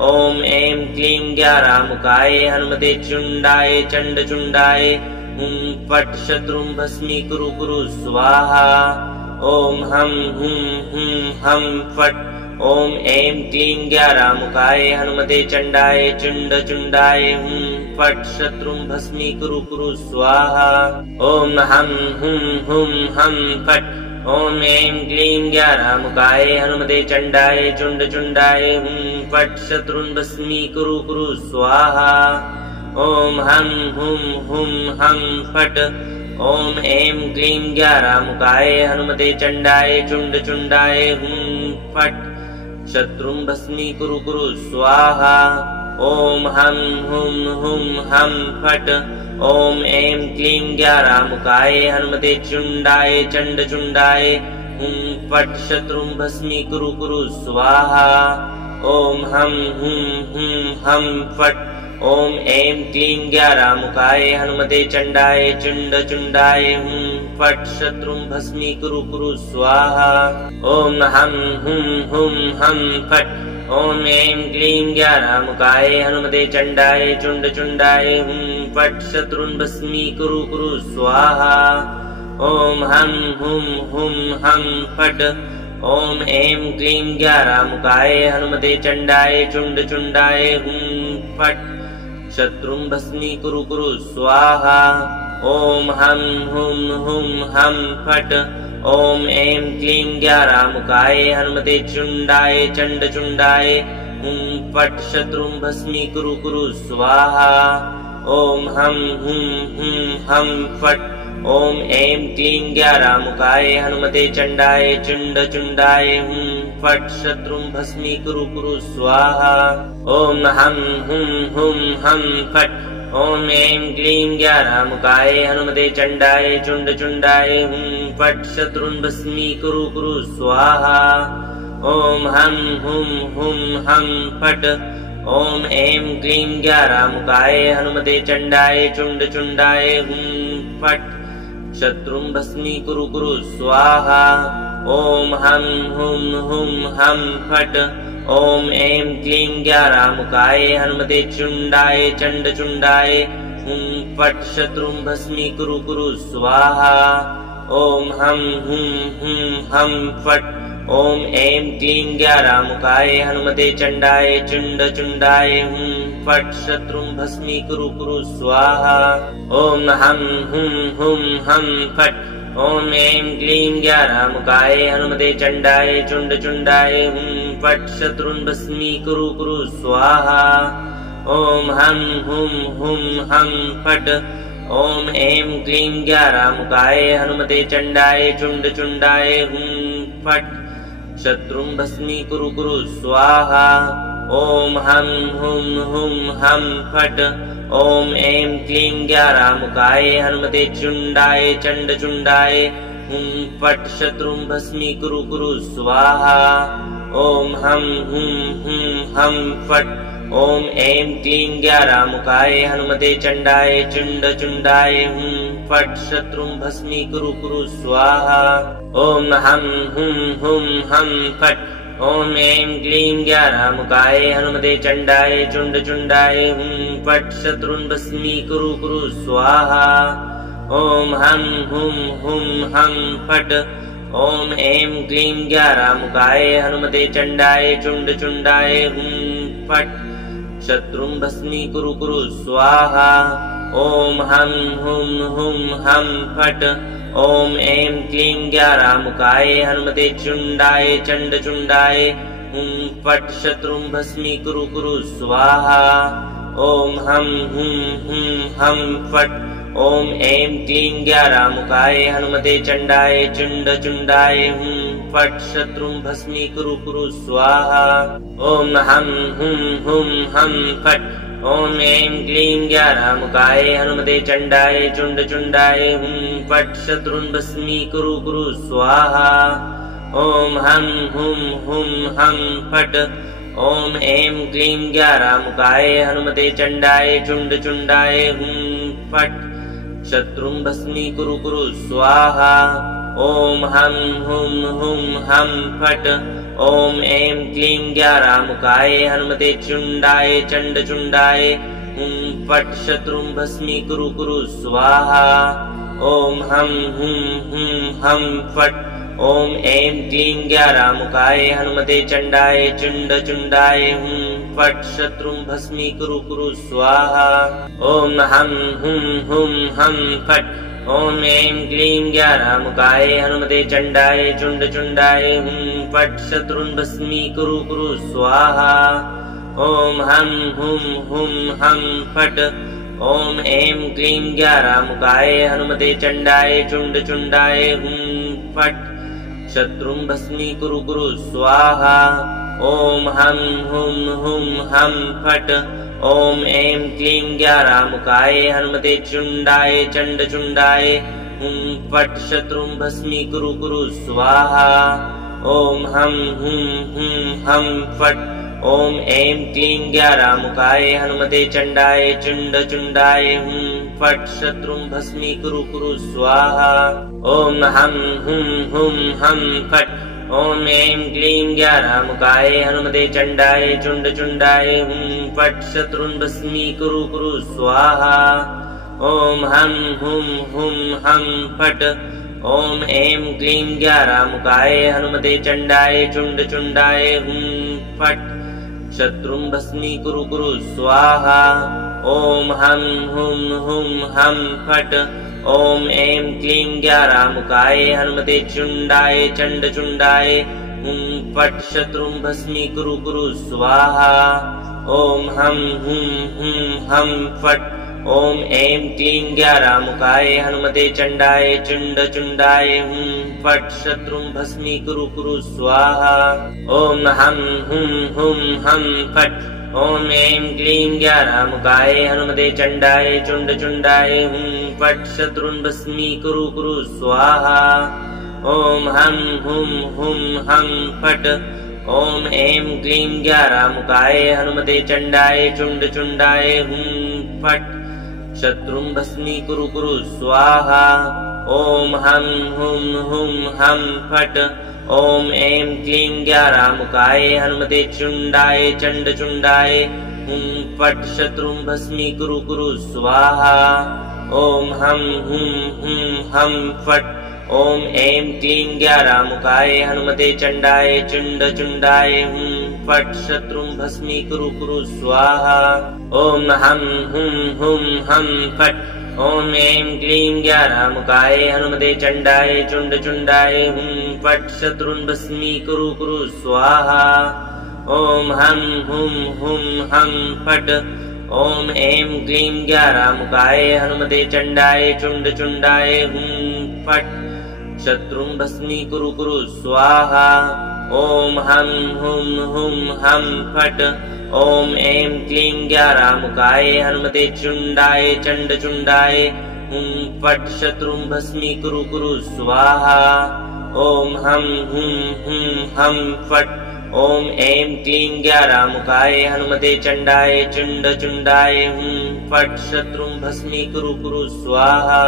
ओम ऐं क्लीं ज्ञारामुकाय हनुमते चुंडाय चंड चुंडाय हुं फट शत्रुं भस्मीकुरु कुरु स्वाहा। ओम हम हम फट। ओम ऐं क्लीं ज्ञारामुकाय हनुमते चंडाय चुंड चुंडाय हुं फट शत्रुं भस्मीकुरु कुरु स्वाहा। ओम हम हम फट। ओम ऐं क्लीं ज्ञारामुकाय हनुमते चंडाय चुंड चुंडाय हुं फट शत्रुं भस्मीकुरु कुरु स्वाहा। ओम हम हम फट। ओम ऐं क्लीं ज्ञारामुकाय हनुमते चंडाय चुंड चुंडाय हुं फट शत्रुं भस्मीकुरु कुरु स्वाहा। ओम हम हम फट। ओम ऐं क्लीं ज्ञारामुकाय हनुमते चुंडाय चंड चुंडाय हुं फट शत्रुं भस्मीकुरु कुरु स्वाहा। ओम हम हम फट। ओम ऐं क्लीं ज्ञारामुकाय हनुमते चंडाय चुंड चुंडाय हुं फट शत्रुं भस्मीकुरु कुरु स्वाहा। ओम हम हम फट। ओम ऐं क्लीं ज्ञारामुकाय हनुमते चंडाय चुंड चुंडाय हुं फट शत्रुं भस्मीकुरु कुरु स्वाहा। ओम हम हम फट। ओम ऐं क्लीं ज्ञारामुकाय हनुमते चंडाय चुंड चुंडाय हुं फट शत्रुं भस्मीकुरु कुरु स्वाहा। ओम हम हम फट। ओम ऐं क्लीं ज्ञारामुकाय हनुमते चुंडाय चंडचुंडाय हुं फट् शत्रुं भस्मीकुरु कुरु स्वाहा। ओम हम हुं हुं हम फट्। ओम ऐं क्लीं ज्ञारामुकाय हनुमते चंडाय चुंडाय हुं फट् शत्रुं भस्मीकुरु कुरु स्वाहा। ओम हम हुं हुं हम फट्। ओम ऐं क्लीं ज्ञारामुकाय हनुमते चंडाय चुंडाय हुं फट् शत्रुं भस्मीकुरु कुरु स्वाहा। ओम हम हुं हुं हम फट्। ओम ऐं क्लीं ज्ञारामुकाय हनुमते चंडाय चुंडाय हुं फट् शत्रुं भस्मीकुरु कुरु स्वाहा। ओम हम हुं हुं हम फट्। ओम ऐं क्लीं ज्ञारामुकाय हनुमते चुंडाय चंडाय हुं फट् शत्रुं भस्मीकुरु कुरु स्वाहा। ओम हम हुं हुं हम फट्। ओम ऐं क्लीं ज्ञारामुकाय हनुमते चंडाय चुंडाय हुं फट् शत्रुं भस्मीकुरु कुरु स्वाहा। ओम हम हुं हुं हम फट्। ओम ऐं क्लीं ज्ञारामुकाय हनुमते चंडाय चुंडाय हुं फट् शत्रुं भस्मीकुरु कुरु स्वाहा। ओम हम हुं हुं हम फट्। ओम ऐं क्लीं ज्ञारामुकाय हनुमते चंडाय चुंडाय हुं फट् शत्रुं भस्मीकुरु कुरु स्वाहा। ओम हम हुं हुं हम फट्। ओम ऐं क्लीं ज्ञारामुकाय हनुमते चुंडाय चंडाय हुं फट् शत्रुं भस्मीकुरु कुरु स्वाहा। ओम हम हुं हुं हम फट्। ओम ऐं क्लीं ज्ञारामुकाय हनुमते चंडाय चुंडाय हुं फट् शत्रुं भस्मीकुरु कुरु स्वाहा। ओम हम हुं हुं हम फट्। ओम ऐं क्लीं ज्ञारामुकाय हनुमते चंडाय चुंडाय हुं फट् शत्रुं भस्मीकुरु कुरु स्वाहा। ओम हम हुं हुं हम फट्। ओम ऐं क्लीं ज्ञारामुकाय हनुमते चंडाय चुंडाय हुं फट् शत्रुं भस्मीकुरु कुरु स्वाहा। ओम हम हुं हुं हम फट्। ओम ऐं क्लीं ज्ञारामुकाय हनुमते चुंडाय चंडाय हुं फट् शत्रुं भस्मीकुरु कुरु स्वाहा। ओम हम हुं हुं हम फट्। ओम ऐं क्लीं ज्ञारामुकाय हनुमते चंडाय चुंडाय हुं फट् शत्रुं भस्मीकुरु कुरु स्वाहा। ओम हम हुं हुं हम फट्। ओम ऐं क्लीं ज्ञारामुकाय हनुमते चंडाय चुंडाय हुं फट् शत्रुं भस्मीकुरु कुरु स्वाहा। ओम हम हुं हुं हम फट्। ओम ऐं क्लीं ज्ञारामुकाय हनुमते चंडाय चुंडाय हुं फट् शत्रुं भस्मीकुरु कुरु स्वाहा। ओम हम हुं हुं हम फट्। ओम ऐं क्लीं ज्ञारामुकाय हनुमते चुंडाय चंडाय हुं फट् शत्रुं भस्मीकुरु कुरु स्वाहा। ओम हम हुं हुं हम फट्। ओम ऐं क्लीं ज्ञारामुकाय हनुमते चंडाय चुंडाय हुं फट् शत्रुं भस्मीकुरु कुरु स्वाहा। ओम हम हुं हुं हम फट्। ओम ऐं क्लीं ज्ञारामुकाय हनुमते चंडाय चुंडाय हुं फट् शत्रुं भस्मीकुरु कुरु स्वाहा। ओम हम हुं हुं हम फट्। ओम ऐं क्लीं ज्ञारामुकाय हनुमते चंडाय चुंडाय हुं फट् शत्रुं भस्मीकुरु कुरु स्वाहा। ओम हम हुं हुं हम फट्। ओम ऐं क्लीं ज्ञारामुकाय हनुमते चुंडाय चंडाय हुं फट् शत्रुं भस्मीकुरु कुरु स्वाहा। ओम हम हुं हुं हम फट्। ओम ऐं क्लीं ज्ञारामुकाय हनुमते चंडाय चुंडाय हुं फट् शत्रुं भस्मीकुरु कुरु स्वाहा। ओम हम हुं हुं हम फट्। ओम ऐं क्लीं ज्ञारामुकाय हनुमते चंडाय चुंडाय हुं फट् शत्रुं भस्मीकुरु कुरु स्वाहा। ओम हम हुं हुं हम फट्। ओम ऐं क्लीं ज्ञारामुकाय हनुमते चंडाय चुंडाय हुं फट् शत्रुं भस्मीकुरु कुरु स्वाहा। ओम हम हुं हुं हम फट्। ओम ऐं क्लीं ज्ञारामुकाय हनुमते चुंडाय चंडचुंडाय हुं फट् शत्रुं भस्मीकुरु कुरु स्वाहा। ओम हम हुं हुं हम फट्। ओम ऐं क्लीं ज्ञारामुकाय हनुमते चंडाय चुंडाय हुं फट् शत्रुं भस्मीकुरु कुरु स्वाहा। ओम हम हुं हुं हम फट्। ओम ऐं क्लीं ज्ञारामुकाय हनुमते चंडाय चुंडाय हुं फट् शत्रुं भस्मीकुरु कुरु स्वाहा। ओम हम हुं हुं हम फट्। ओम ऐं क्लीं ज्ञारामुकाय हनुमते चंडाय चुंडाय हुं फट् शत्रुं भस्मीकुरु कुरु स्वाहा। ओम हम हुं हुं हम फट्। ओम ऐं क्लीं ज्ञारामुकाय हनुमते चुंडाय चंडाय हुं फट् शत्रुं भस्मीकुरु कुरु स्वाहा। ओम हम हुं हुं हम फट्। ओम ऐं क्लीं ज्ञारामुकाय हनुमते चंडाय चुंडाय हुं फट् शत्रुं भस्मीकुरु कुरु स्वाहा। ओम हम हुं हुं हम फट्। ओम ऐं क्लीं ज्ञारामुकाय हनुमते चंडाय चुंडाय हुं फट् शत्रुं भस्मीकुरु कुरु स्वाहा। ओम हम हुं हुं हम फट्। ओम ऐं क्लीं ज्ञारामुकाय हनुमते चंडाय चुंडाय हुं फट् शत्रुं भस्मीकुरु कुरु स्वाहा। ओम हम हुं हुं हम फट्। ओम ऐं क्लीं ज्ञारामुकाय हनुमते चुंडाय चंडाय हुं फट् शत्रुं भस्मीकुरु कुरु स्वाहा। ओम हम हुं हुं हम फट्। ओम ऐं क्लीं ज्ञारामुकाय हनुमते चंडाय चुंडाय हुं फट् शत्रुं भस्मीकुरु कुरु स्वाहा।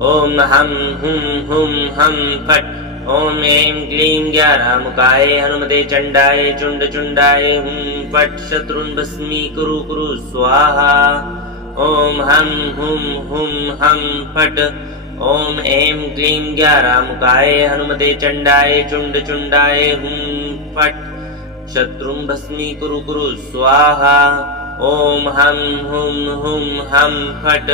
ओम हम हुं हुं हम फट्। ओम ऐं क्लीं ज्ञारामुकाय हनुमते चंडाय चुंडाय हुं फट् शत्रुं भस्मीकुरु कुरु स्वाहा। ओम हम हुं हुं हम फट्। ओम ऐं क्लीं ज्ञारामुकाय हनुमते चंडाय चुंडाय हुं फट् शत्रुं भस्मीकुरु कुरु स्वाहा। ओम हम हुं हुं हम फट्।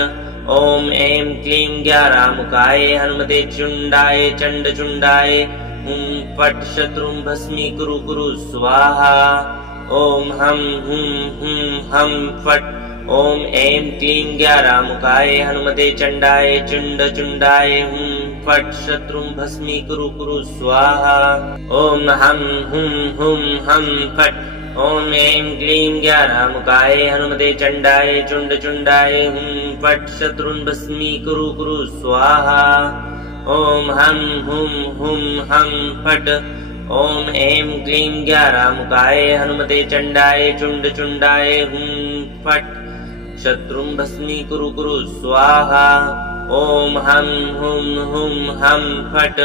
ओम ऐं क्लीं ज्ञारामुकाय हनुमते चुंडाय चंडाय हुं फट् शत्रुं भस्मीकुरु कुरु स्वाहा। ओम हम हुं हुं हम फट्। ओम ऐं क्लीं ज्ञारामुकाय हनुमते चंडाय चुंडाय हुं फट् शत्रुं भस्मीकुरु कुरु स्वाहा। ओम हम हुं हुं हम फट्। ओम ऐं क्लीं ज्ञारामुकाय हनुमते चंडाय चुंडाय हुं फट् शत्रुं भस्मीकुरु कुरु स्वाहा। ओम हम हुं हुं हम फट्। ओम ऐं क्लीं ज्ञारामुकाय हनुमते चंडाय चुंडाय हुं फट् शत्रुं भस्मीकुरु कुरु स्वाहा। ओम हम हुं हुं हम फट्।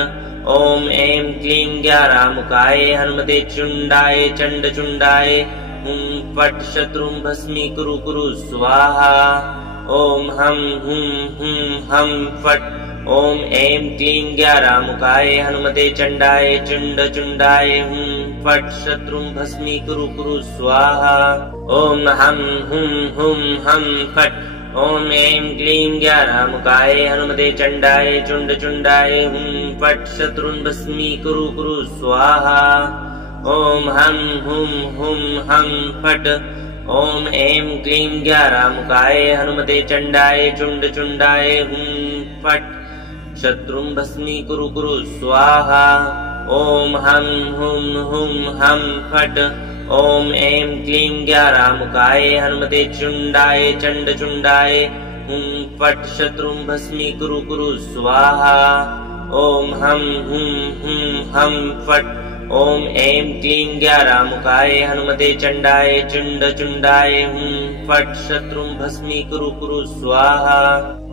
ओम ऐं क्लीं ज्ञारामुकाय हनुमते चुंडाय चंडाय हुं फट् शत्रुं भस्मीकुरु कुरु स्वाहा। ओम हम हुं हुं हम फट्। ओम ऐं क्लीं ज्ञारामुकाय हनुमते चंडाय चुंडाय हुं फट् शत्रुं भस्मीकुरु कुरु स्वाहा। ओम हम हुं हुं हम फट्। ओम ऐं क्लीं ज्ञारामुकाय हनुमते चंडाय चुंडाय हुं फट् शत्रुं भस्मीकुरु कुरु स्वाहा। ओम हम हुं हुं हम फट्। ओम ऐं क्लीं ज्ञारामुकाय हनुमते चंडाय चुंडाय हुं फट् शत्रुं भस्मीकुरु कुरु स्वाहा। ओम हम हुं हुं हम फट्। ओम ऐं क्लीं ज्ञारामुकाय हनुमते चुंडाय चंडाय हुं फट् शत्रुं भस्मीकुरु कुरु स्वाहा। ओम हम हुं हुं हम फट्। ओम ऐं क्लीं ज्ञारामुकाय हनुमते चंडाय चुंडाय हुं फट् शत्रुं भस्मीकुरु कुरु स्वाहा।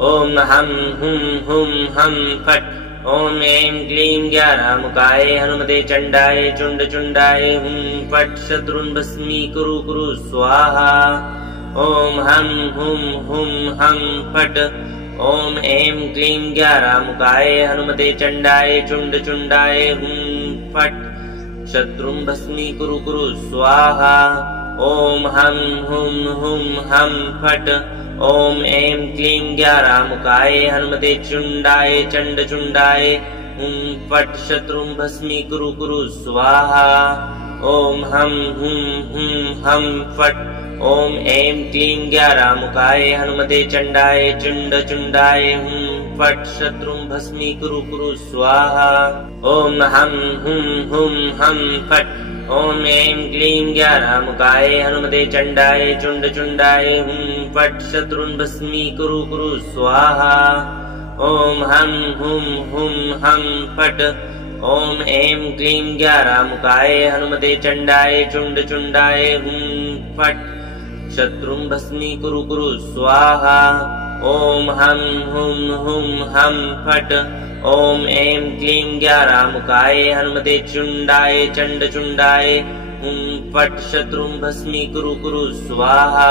ओम हम हुं हुं हम फट्। ओम ऐं क्लीं ज्ञारामुकाय हनुमते चंडाय चुंडाय हुं फट् शत्रुं भस्मीकुरु कुरु स्वाहा। ओम हम हुं हुं हम फट्। ओम ऐं क्लीं ज्ञारामुकाय हनुमते चंडाय चुंडाय हुं फट् शत्रुं भस्मीकुरु कुरु स्वाहा। ओम हम हुम हम फट। ओम ऐं क्लीं ग्यारामुखाय हनुमते चुंडाय चंड चुंडाय हुं फट शत्रुं भस्मीकुरु कुरु स्वाहा। ओम हम हम फट। ओम ऐं क्लीं ग्यारामुखाय हनुमते चंडाय चुंड चुंडाय हुं फट शत्रुं भस्मीकुरु कुरु स्वाहा। ओम हम हम फट। ओम ऐं क्लीं ग्यारामुखाय हनुमते चंडाय चुंड चुंडाय हुं फट शत्रुं भस्मीकुरु कुरु स्वाहा। ओम हम हम फट। ओम ऐं क्लीं ग्यारामुखाय हनुमते चंडाय चुंड चुंडाय हुं फट शत्रुं भस्मीकुरु कुरु स्वाहा। ओम हम हम फट। ओम ऐं क्लीं ग्यारामुखाय हनुमते चुंडाय चंड चुंडाय हुं फट शत्रुं भस्मीकुरु कुरु स्वाहा।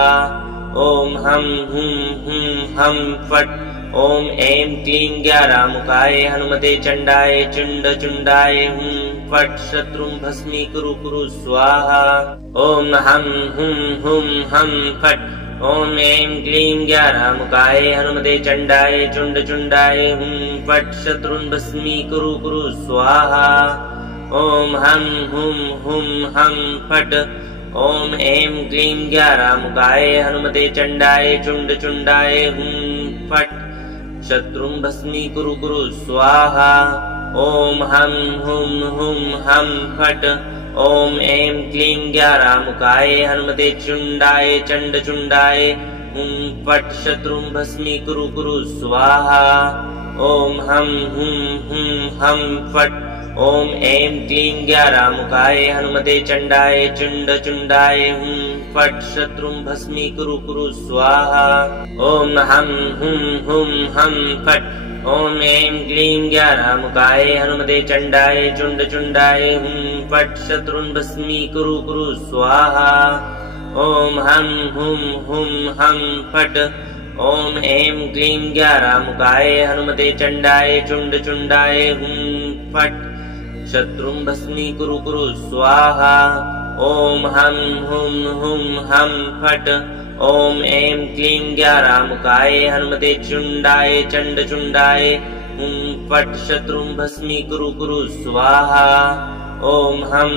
ओम हम हम फट। ओम ऐं क्लीं ग्यारामुखाय हनुमते चंडाय चुंड चुंडाय हुं फट शत्रुं भस्मीकुरु कुरु स्वाहा। ओम हम हम फट। ओम ऐं क्लीं ग्यारामुखाय हनुमते चंडाय चुंड चुंडाय हुं फट शत्रुं भस्मीकुरु कुरु स्वाहा। ओम हम हम फट। ओम ऐं क्लीं ग्यारामुखाय हनुमते चंडाय चुंड चुंडाय हुं फट शत्रुं भस्मीकुरु कुरु स्वाहा। ओम हम हम फट। ओम ऐं क्लीं ग्यारामुखाय हनुमते चुंडाय चंड चुंडाय हुं फट शत्रुं भस्मीकुरु कुरु स्वाहा। ओम हम हम फट। ओम ऐं क्लीं ग्यारामुखाय हनुमते चंडाय चुंड चुंडाय हुं फट शत्रुं भस्मीकुरु कुरु स्वाहा। ओम हम हम फट। ओम ऐं क्लीं ग्यारामुखाय हनुमते चंडाय चुंड चुंडाय हुं फट शत्रुं भस्मीकुरु कुरु स्वाहा। ओम हम हम फट। ओम ऐं क्लीं ग्यारामुखाय हनुमते चंडाय चुंड चुंडाय हुं फट शत्रुं भस्मीकुरु कुरु स्वाहा। ओम हम हम फट। ओम ऐं क्लीं ग्यारामुखाय हनुमते चुंडाय चंड चुंडाय हुं फट शत्रुं भस्मीकुरु कुरु स्वाहा। ओम हम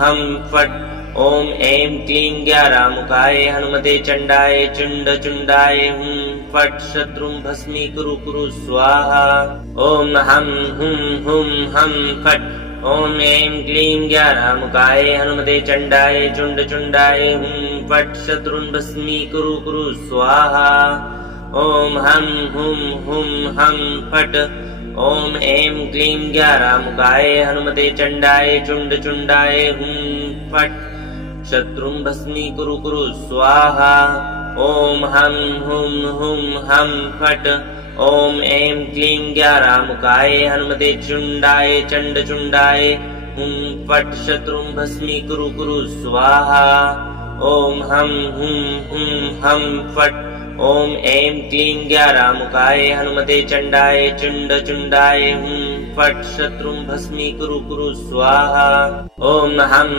हम फट। ओम ऐं क्लीं ग्यारामुखाय हनुमते चंडाय चुंड चुंडाय हुं फट शत्रुं भस्मीकुरु कुरु स्वाहा। ओम हम हम फट। ओम ऐं क्लीं ग्यारामुखाय हनुमते चंडाय चुंड चुंडाय हुं फट शत्रुं भस्मीकुरु कुरु स्वाहा। ओम हम हम फट। ओम ऐं क्लीं ग्यारामुखाय हनुमते चंडाय चुंड चुंडाय हुं फट शत्रुं भस्मीकुरु कुरु स्वाहा। ओम हम हम फट। ओम ऐं क्लीं ग्यारामुखाय हनुमते चुंडाय चंड चुंडाय हुं फट शत्रुं भस्मीकुरु कुरु स्वाहा। ओम हम हम फट। ओम ऐं क्लीं ग्यारामुखाय हनुमते चंडाय चुंड चुंडाय हुं फट शत्रुं भस्मीकुरु कुरु स्वाहा। ओम हम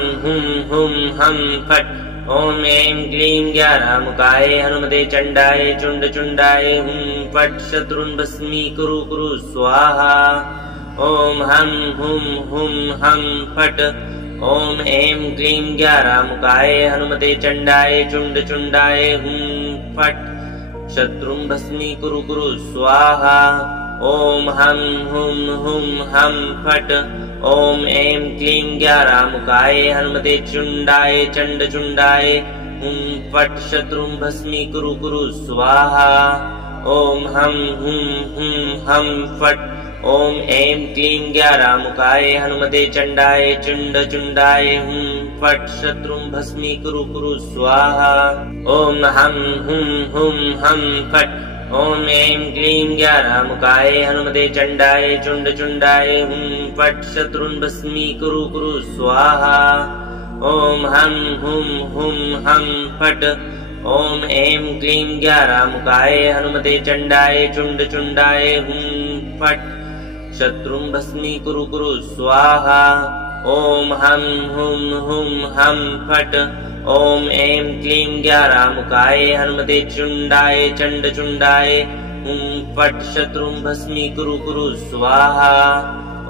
हम फट। ओम ऐं क्लीं ग्यारामुखाय हनुमते चंडाय चुंड चुंडाय हुं फट शत्रुं भस्मीकुरु कुरु स्वाहा। ओम हम हम फट। ओम ऐं क्लीं ग्यारामुखाय हनुमते चंडाय चुंड चुंडाय हुं फट शत्रुं भस्मीकुरु कुरु स्वाहा। ओम हम हम फट। ओम ऐं क्लीं ग्यारामुखाय हनुमते चुंडाय चंड चुंडाय हुं फट शत्रुं भस्मीकुरु कुरु स्वाहा। ओम हम हम फट। ओम ऐं क्लीं ग्यारामुखाय हनुमते चंडाय चुंड चुंडाय हुं फट शत्रुं भस्मीकुरु कुरु स्वाहा। ओम हम हम फट। ओम ऐं क्लीं ग्यारामुखाय हनुमते चंडाय चुंड चुंडाय हुं फट शत्रुं भस्मीकुरु कुरु स्वाहा। ओम हम हम फट। ओम ऐं क्लीं ग्यारामुखाय हनुमते चंडाय चुंड चुंडाय हुं फट शत्रुं भस्मीकुरु कुरु स्वाहा। ओम हम हम फट। ओम ऐं क्लीं ज्ञारामुकाय हनुमते चुंडाय चंडचुंडाय हुं फट् शत्रुं भस्मीकुरु कुरु स्वाहा।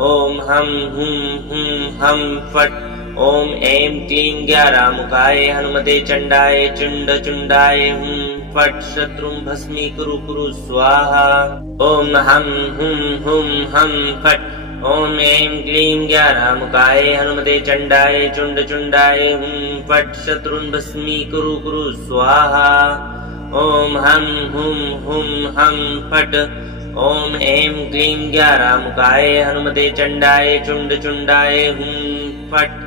ओम हम हुं हुं हम फट्। ओम ऐं क्लीं ज्ञारामुकाय हनुमते चंडाय चुंडाय हुं फट् शत्रुं भस्मीकुरु कुरु स्वाहा। ओम हम हुं हुं हम फट्। ओम ऐं क्लीं ज्ञारामुकाय हनुमते चंडाय चुंडाय हुं फट् शत्रुं भस्मीकुरु कुरु स्वाहा। ओम हम हुं हुं हम फट्। ओम ऐं क्लीं ज्ञारामुकाय हनुमते चंडाय चुंडाय हुं फट्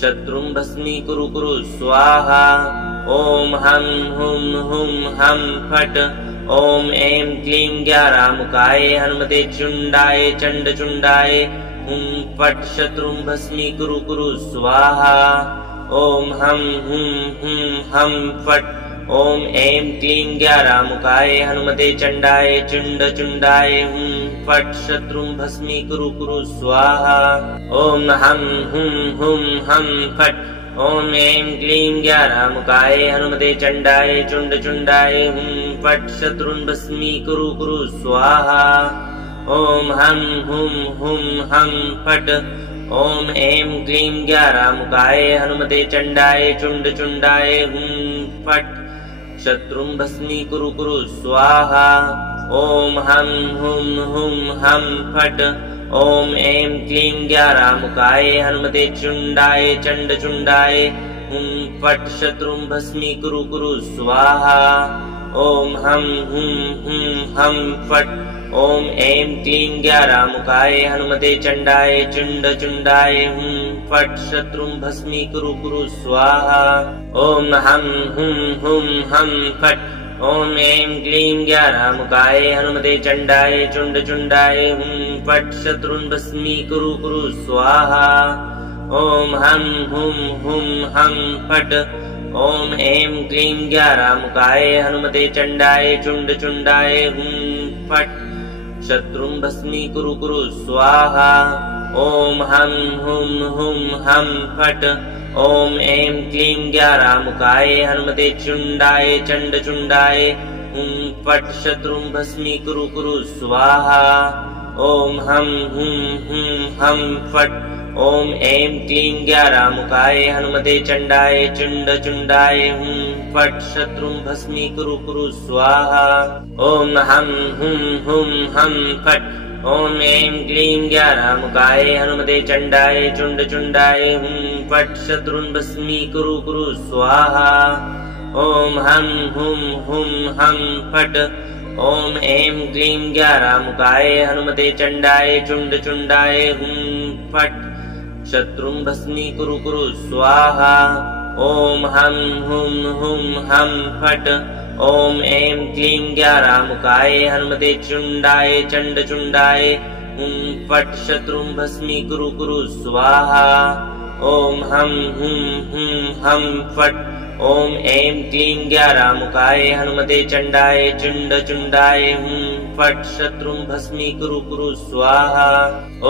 शत्रुं भस्मीकुरु कुरु स्वाहा। ओम हम हुं हुं हम फट्। ओम ऐं क्लीं ज्ञारामुकाय हनुमते चुंडाय चंडाय हुं फट् शत्रुं भस्मीकुरु कुरु स्वाहा। ओम हम हुं हुं हम फट्। ओम ऐं क्लीं ज्ञारामुकाय हनुमते चंडाय चुंडाय हुं फट् शत्रुं भस्मीकुरु कुरु स्वाहा। ओम हम हुं हुं हम फट्। ओम ऐं क्लीं ज्ञारामुकाय हनुमते चंडाय चुंडाय हुं फट् शत्रुं भस्मीकुरु कुरु स्वाहा। ओम हम हुं हुं हम फट्। ओम ऐं क्लीं ज्ञारामुकाय हनुमते चंडाय चुंडाय हुं फट् शत्रुं भस्मीकुरु कुरु स्वाहा। ओम हम हुं हुं हम फट्। ओम ऐं क्लीं ज्ञारामुकाय हनुमते चुंडाय चंडाय हुं फट् शत्रुं भस्मीकुरु कुरु स्वाहा। ओम हम हुं हुं हम फट्। ओम ऐं क्लीं ज्ञारामुकाय हनुमते चंडाय चुंडाय हुं फट् शत्रुं भस्मीकुरु कुरु स्वाहा। ओम हम हुं हुं हम फट्। ओम ऐं क्लीं ज्ञारामुकाय हनुमते चंडाय चुंडाय हुं फट् शत्रुं भस्मीकुरु कुरु स्वाहा। ओम हम हुं हुं हम फट्। ओम ऐं क्लीं ज्ञारामुकाय हनुमते चंडाय चुंडाय हुं फट् शत्रुं भस्मीकुरु कुरु स्वाहा। ओम हम हुं हुं हम फट्। ओम ऐं क्लीं ज्ञारामुकाय हनुमते चुंडाय चंडाय हुं फट् शत्रुं भस्मीकुरु कुरु स्वाहा। ओम हम हुं हुं हम फट्। ओम ऐं क्लीं ज्ञारामुकाय हनुमते चंडाय चुंडाय हुं फट् शत्रुं भस्मीकुरु कुरु स्वाहा। ओम हम हुं हुं हम फट्। ओम ऐं क्लीं ज्ञारामुकाय हनुमते चंडाय चुंडाय हुं फट् शत्रुं भस्मीकुरु कुरु स्वाहा। ओम हम हुं हुं हम फट्। ओम ऐं क्लीं ज्ञारामुकाय हनुमते चंडाय चुंडाय हुं फट् शत्रुं भस्मीकुरु कुरु स्वाहा। ओम हम हुं हुं हम फट्। ओम ऐं क्लीं ज्ञारामुकाय हनुमते चुंडाय चंडाय हुं फट् शत्रुं भस्मीकुरु कुरु स्वाहा। ओम हम हुं हुं हम फट्। ओम ऐं क्लीं ज्ञारामुकाय हनुमते चंडाय चुंडाय हुं फट् शत्रुं भस्मीकुरु कुरु स्वाहा।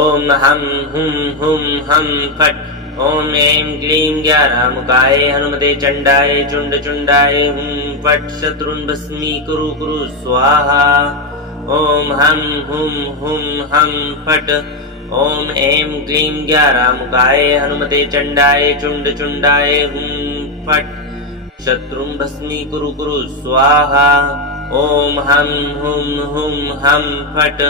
ओम हम हुं हुं हम फट्। ओम ऐं क्लीं ज्ञारामुकाय हनुमते चंडाय चुंडाय हुं फट् शत्रुं भस्मीकुरु कुरु स्वाहा। ओम हम हुं हुं हम फट्। ओम ऐं क्लीं ज्ञारामुकाय हनुमते चंडाय चुंडाय हुं फट् शत्रुं भस्मीकुरु कुरु स्वाहा। ओम हम हुं हुं हम फट्।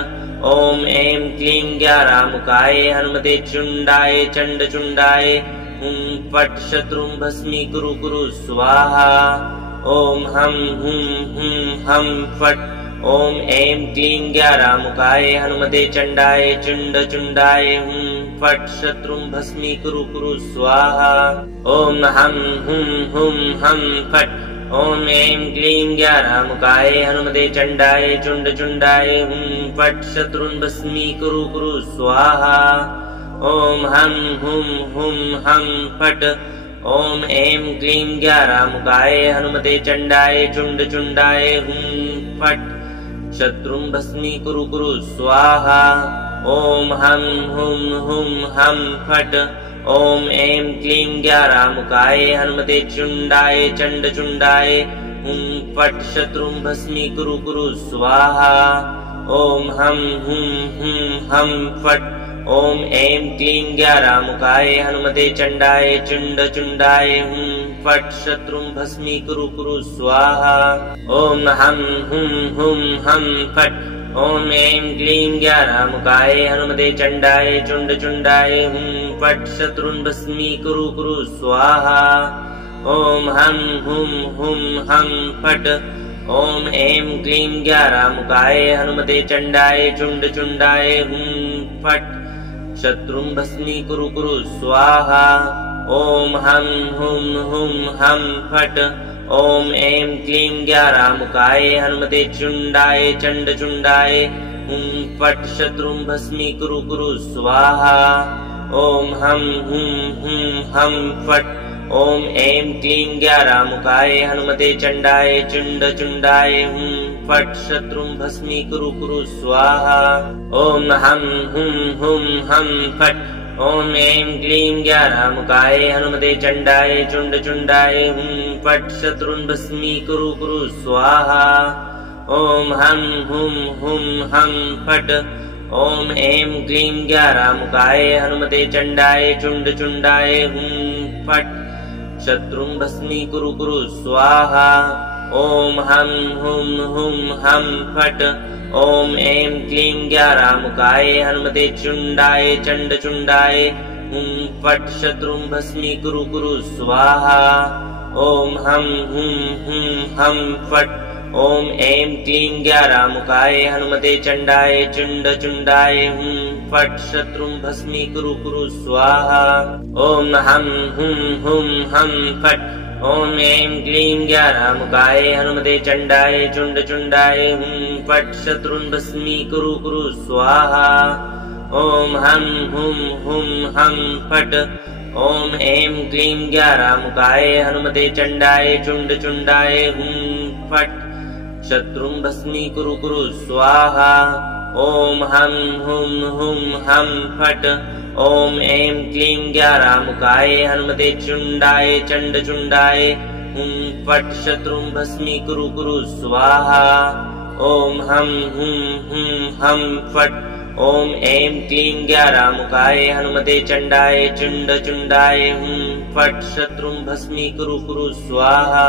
ओम ऐं क्लीं ज्ञारामुकाय हनुमते चुंडाय चंडाय हुं फट् शत्रुं भस्मीकुरु कुरु स्वाहा। ओम हम हुं हुं हम फट्। ओम ऐं क्लीं ज्ञारामुकाय हनुमते चंडाय चुंडाय हुं फट् शत्रुं भस्मीकुरु कुरु स्वाहा। ओम हम हुं हुं हम फट्। ओम ऐं क्लीं ज्ञारामुकाय हनुमते चंडाय चुंडाय हुं फट् शत्रुं भस्मीकुरु कुरु स्वाहा। ओम हम हुं हुं हम फट्। ओम ऐं क्लीं ज्ञारामुकाय हनुमते चंडाय चुंडाय हुं फट् शत्रुं भस्मीकुरु कुरु स्वाहा। ओम हम हुं हुं हम फट्। ओम ऐं क्लीं ज्ञारामुकाय हनुमते चुंडाय चंडचुंडाय हुं फट् शत्रुं भस्मीकुरु कुरु स्वाहा। ओम हम हुं हुं हम फट्। ओम ऐं क्लीं ज्ञारामुकाय हनुमते चंडाय चुंडाय हुं फट् शत्रुं भस्मीकुरु कुरु स्वाहा। ओम हम हुं हुं हम फट्। ओम ऐं क्लीं ज्ञारामुकाय हनुमते चंडाय चुंडाय हुं फट् शत्रुं भस्मीकुरु कुरु स्वाहा। ओम हम हुं हुं हम फट्। ओम ऐं क्लीं ज्ञारामुकाय हनुमते चंडाय चुंडाय हुं फट् शत्रुं भस्मीकुरु कुरु स्वाहा। ओम हम हुं हुं हम फट्। ओम ऐं क्लीं ज्ञारामुकाय हनुमते चुंडाय चंडाय हुं फट् शत्रुं भस्मीकुरु कुरु स्वाहा। ओम हम हुं हुं हम फट्। ओम ऐं क्लीं ज्ञारामुकाय हनुमते चंडाय चुंडाय हुं फट् शत्रुं भस्मीकुरु कुरु स्वाहा। ओम हम हुं हुं हम फट्। ओम ऐं क्लीं ज्ञारामुकाय हनुमते चंडाय चुंडाय हुं फट् शत्रुं भस्मीकुरु कुरु स्वाहा। ओम हम हुं हुं हम फट्। ओम ऐं क्लीं ज्ञारामुकाय हनुमते चंडाय चुंडाय हुं फट् शत्रुं भस्मीकुरु कुरु स्वाहा। ओम हम हुं हुं हम फट्। ओम ऐं क्लीं ज्ञारामुकाय हनुमते चुंडाय चंडाय हुं फट् शत्रुं भस्मीकुरु कुरु स्वाहा। ओम हम हुं हुं हम फट्। ओम ऐं क्लीं ज्ञारामुकाय हनुमते चंडाय चुंडाय हुं फट् शत्रुं भस्मीकुरु कुरु स्वाहा। ओम हम हुं हुं हम फट्। ओम ऐं क्लीं ज्ञारामुकाय हनुमते चंडाय चुंडाय हुं फट् शत्रुं भस्मीकुरु कुरु स्वाहा। ओम हम हुं हुं हम फट्। ओम ऐं क्लीं ज्ञारामुकाय हनुमते चंडाय चुंडाय हुं फट् शत्रुं भस्मीकुरु कुरु स्वाहा। ओम हम हुं हुं हम फट्। ओम ऐं क्लीं ज्ञारामुकाय हनुमते चुंडाय चंडाय हुं फट् शत्रुं भस्मीकुरु कुरु स्वाहा। ओम हम हुं हुं हम फट्। ओम ऐं क्लीं ज्ञारामुकाय हनुमते चंडाय चुंडाय हुं फट् शत्रुं भस्मीकुरु कुरु स्वाहा।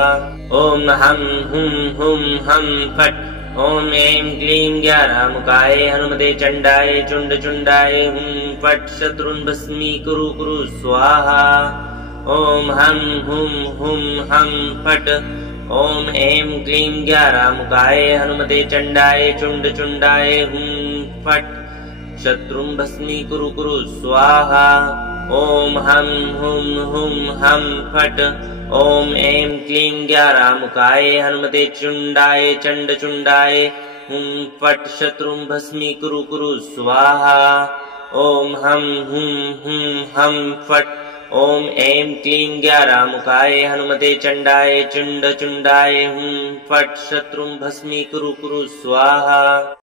ओम हम हुं हुं हम फट्। ओम ऐं क्लीं ज्ञारामुकाय हनुमते चंडाय चुंडाय हुं फट् शत्रुं भस्मीकुरु कुरु स्वाहा। ओम हम हुं हुं हम फट्। ओम ऐं क्लीं ज्ञारामुकाय हनुमते चंडाय चुंडाय हुं फट् शत्रुं भस्मीकुरु कुरु स्वाहा। ओम हम हुं हुं हम फट्। ओम ऐं क्लीं ज्ञारामुकाय हनुमते चुंडाय चंडाय हुं फट् शत्रुं भस्मीकुरु कुरु स्वाहा। ओम हम हुं हुं हम फट्। ओम ऐं क्लीं ज्ञारामुकाय हनुमते चंडाय चुंडाय हुं फट् शत्रुं भस्मीकुरु कुरु स्वाहा।